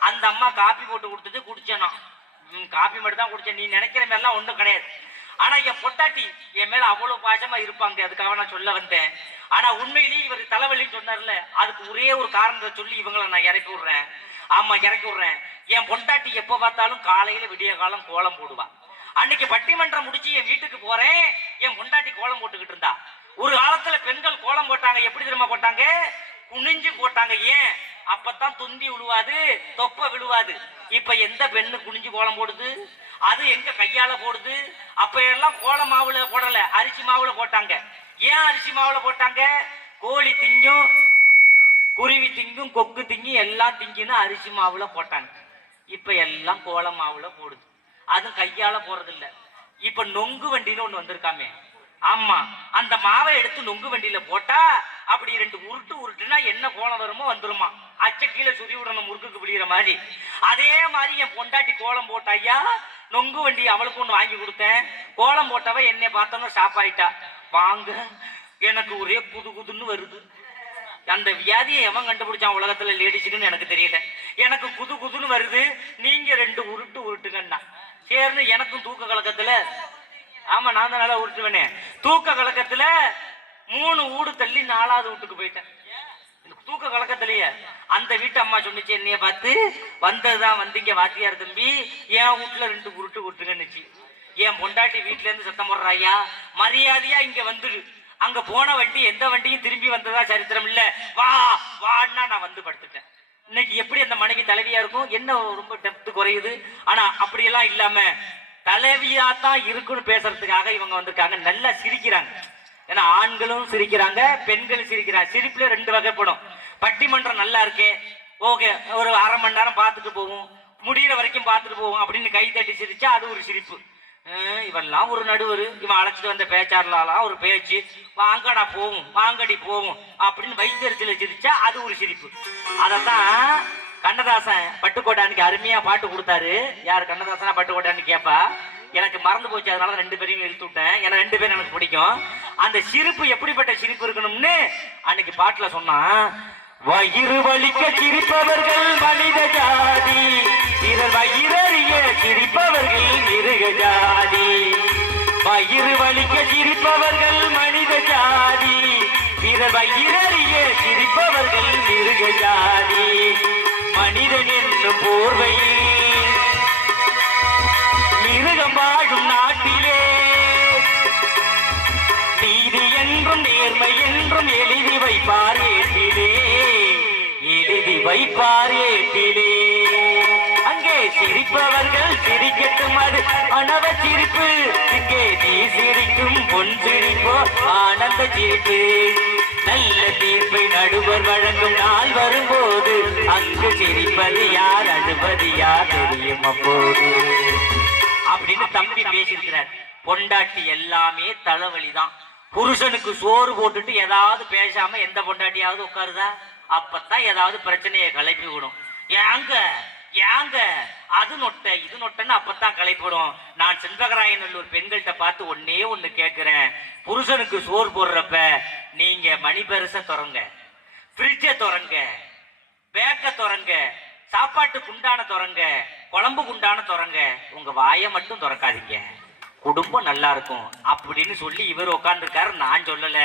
அந்த அம்மா காப்பி போட்டு கொடுத்துட்டு குடிச்சேனா. காப்பி மட்டும் தான் குடிச்சேன். நீ நினைக்கிற மாதிரிலாம் ஒன்றும் கிடையாது. ஆனா என் பொட்டாட்டி என் மேல அவ்வளவு பாசமா இருப்பாங்க. அதுக்காக நான் சொல்ல வந்தேன். ஆனா உண்மையிலேயே இவர் தலைவலின்னு சொன்னார்ல, அதுக்கு ஒரே ஒரு காரணத்தை சொல்லி இவங்களை நான் இறக்கி விடுறேன். ஆமா இறக்கி விடுறேன். என் பொண்டாட்டி எப்ப பார்த்தாலும் காலையில விடிய காலம் கோலம் போடுவா. அன்னைக்கு பட்டிமன்றம் முடிச்சு என் வீட்டுக்கு போறேன். என் பொண்டாட்டி கோலம் போட்டுக்கிட்டு இருந்தா. ஒரு காலத்துல பெண்கள் கோலம் போட்டாங்க. எப்படி தெரியுமா போட்டாங்க? குனிஞ்சு போட்டாங்க. ஏன்? அப்பதான் துந்தி விழுவாது, தொப்ப விழுவாது. இப்ப எந்த பெண்ணு குனிஞ்சு கோலம் போடுது? அது எங்க கையால போடுது? அப்ப எல்லாம் கோல மாவுல போடல, அரிசி மாவுல போட்டாங்க. ஏன் அரிசி மாவுல போட்டாங்க? கோழி திங்கும், குருவி திங்கும், கொக்கு திங்கும், எல்லாம் திங்கின்னு அரிசி மாவுல போட்டாங்க. இப்ப எல்லாம் கோல மாவுல போடுது. அதுவும் கையால போறது இல்ல. இப்ப நொங்கு வண்டின்னு ஒண்ணு வந்திருக்காமே. ஆமா அந்த மாவை எடுத்து நொங்கு வண்டியில போட்டா அப்படி 2 உருட்டு உருட்டுனா என்ன கோலம் வருமோ வந்துருமா. அச்ச கீழே சுரி விடணும் முறுக்குக்கு பிடிக்கிற மாதிரி. அதே மாதிரி என் பொண்டாட்டி கோலம் போட்டாயா. நொங்கு வண்டி அவளுக்கு ஒண்ணு வாங்கி கொடுத்தேன். கோலம் போட்டவ என்னை பார்த்தோன்னு ஷாப் ஆயிட்டா. வாங்க எனக்கு ஒரே குது குதுன்னு வருது. அந்த வியாதியை எவன் கண்டுபிடிச்சான் உலகத்துல லேடிஸுக்குன்னு எனக்கு தெரியல. எனக்கு குது குதுன்னு வருது. நீங்க 2 உருட்டு உருட்டுங்கண்ணா. சேர்ந்து எனக்கும் தூக்க கலக்கத்துல, ஆமா நான் தான் நல்லா உருட்டுவேனே, தூக்க கலக்கத்துல 3 வீடு தள்ளி 4வது வீட்டுக்கு போயிட்டேன். தூக்க கலக்கத்திலேயே அந்த வீட்டு அம்மா சொன்னிச்சு என்னைய பார்த்து, வந்ததுதான் வந்தீங்க வாத்தியார் தம்பி, என் வீட்டுல 2 உருட்டு உருட்டுங்கன்னுச்சு. என் பொண்டாட்டி வீட்டுல இருந்து சத்தம் போடுறாயா, மரியாதையா இங்க வந்துடு. அங்க போன வண்டி எந்த வண்டியும் திரும்பி வந்ததா சரித்திரம் இல்ல, வா வான்னா நான் வந்து படுத்துட்டேன். இன்னைக்கு எப்படி அந்த மனைவி தலைவியா இருக்கும்? என்ன ரொம்ப டெப்த் குறையுது. ஆனா அப்படியெல்லாம் இல்லாம தலைவியா தான் இருக்குன்னு பேசுறதுக்காக இவங்க வந்திருக்காங்க. நல்லா சிரிக்கிறாங்க. ஏன்னா ஆண்களும் சிரிக்கிறாங்க, பெண்களும் சிரிக்கிறாங்க. சிரிப்புல 2 வகைப்படும். பட்டிமன்றம் நல்லா இருக்கே, ஓகே ஒரு அரை மணி நேரம் பார்த்துட்டு போவோம், முடிகிற வரைக்கும் பார்த்துட்டு போவோம் அப்படின்னு கை தட்டி சிரிச்சா அது ஒரு சிரிப்பு. இவெல்லாம் ஒரு நடுவர், இவன் அழைச்சிட்டு வந்த பேச்சாரலாம் ஒரு பேச்சு, வாங்கடா போவோம் வாங்கடி போவோம் அப்படின்னு வைத்தறிச்சல சிரிச்சா அது ஒரு சிரிப்பு. அதத்தான் கண்ணதாசன் பட்டுக்கோட்டானுக்கு அருமையா பாட்டு கொடுத்தாரு. யார் கண்ணதாசனா பட்டுக்கோட்டான்னு கேப்பா. எனக்கு மறந்து போச்சு, அதனால 2 பேரையும் இழுத்து விட்டேன். ஏன்னா 2 பேரும் எனக்கு பிடிக்கும். அந்த சிரிப்பு எப்படிப்பட்ட சிரிப்பு இருக்கணும்னு அன்னைக்கு பாட்டுல சொன்னா, வயிறு வலிக்க சிரிப்பவர்கள் மனித ஜாதி, பிறர் வயிறறிய சிரிப்பவர்கள் மிருக ஜாதி. வயிறு வலிக்க சிரிப்பவர்கள் மனித ஜாதி, பிறர் வயிறறிய சிரிப்பவர்கள் மிருக ஜாதி. மனிதன் என்னும் போர்வையில் மிருகம் வாழும் நாட்டிலே நீதி என்றும் நேர்மை என்றும் எழுதி வைப்பார் ஏட்டிலே, எழுதி வைப்பார் ஏட்டிலே. அங்கே சிரிப்பவர்கள் சிரிக்கட்டும், அது அனவ சிரிப்பு. இங்கே நீ சிரிக்கும் பொன் சிரிப்போ ஆனந்த சிரிப்பு. நல்ல தீர்ப்பை நடுவர் வழங்கும் நாள் வரும்போது அங்கு சிரிப்பது யார் அழுவது யார் தெரியும் அப்போது அப்படின்னு தம்பி பேசியிருக்கிறார். பொண்டாட்டி எல்லாமே தலைவலிதான். புருஷனுக்கு சோறு போட்டுட்டு ஏதாவது பேசாம எந்த பொண்டாட்டியாவது உட்காருதா? அப்பத்தான் ஏதாவது பிரச்சனையை கிளப்பி விடும். ஏங்க ஏங்க அது நொட்டை இது நொட்டைன்னு அப்பத்தான் களைப்படும். நான் செண்பகராயநல்லூர் பெண்கள்கிட்ட பார்த்து ஒன்னே ஒண்ணு கேட்கிறேன். புருஷனுக்கு சோறு போடுறப்ப நீங்க மணி பெருச திறங்க, ஃப்ரிட்ஜை திறங்க, பேக்க திறங்க, சாப்பாட்டு குண்டான திறங்க, குழம்பு குண்டான திறங்க, உங்க வாயை மட்டும் திறக்காதீங்க, குடும்பம் நல்லா இருக்கும் அப்படின்னு சொல்லி இவர் உட்கார்ந்துருக்காரு. நான் சொல்லல.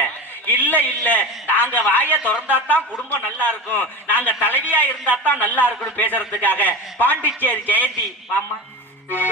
இல்ல இல்ல, நாங்க வாயை திறந்தாத்தான் குடும்பம் நல்லா இருக்கும், நாங்க தலைவியா இருந்தா தான் நல்லா இருக்கும்னு பேசுறதுக்காக பாண்டிச்சேரி ஜெயந்தி மாமா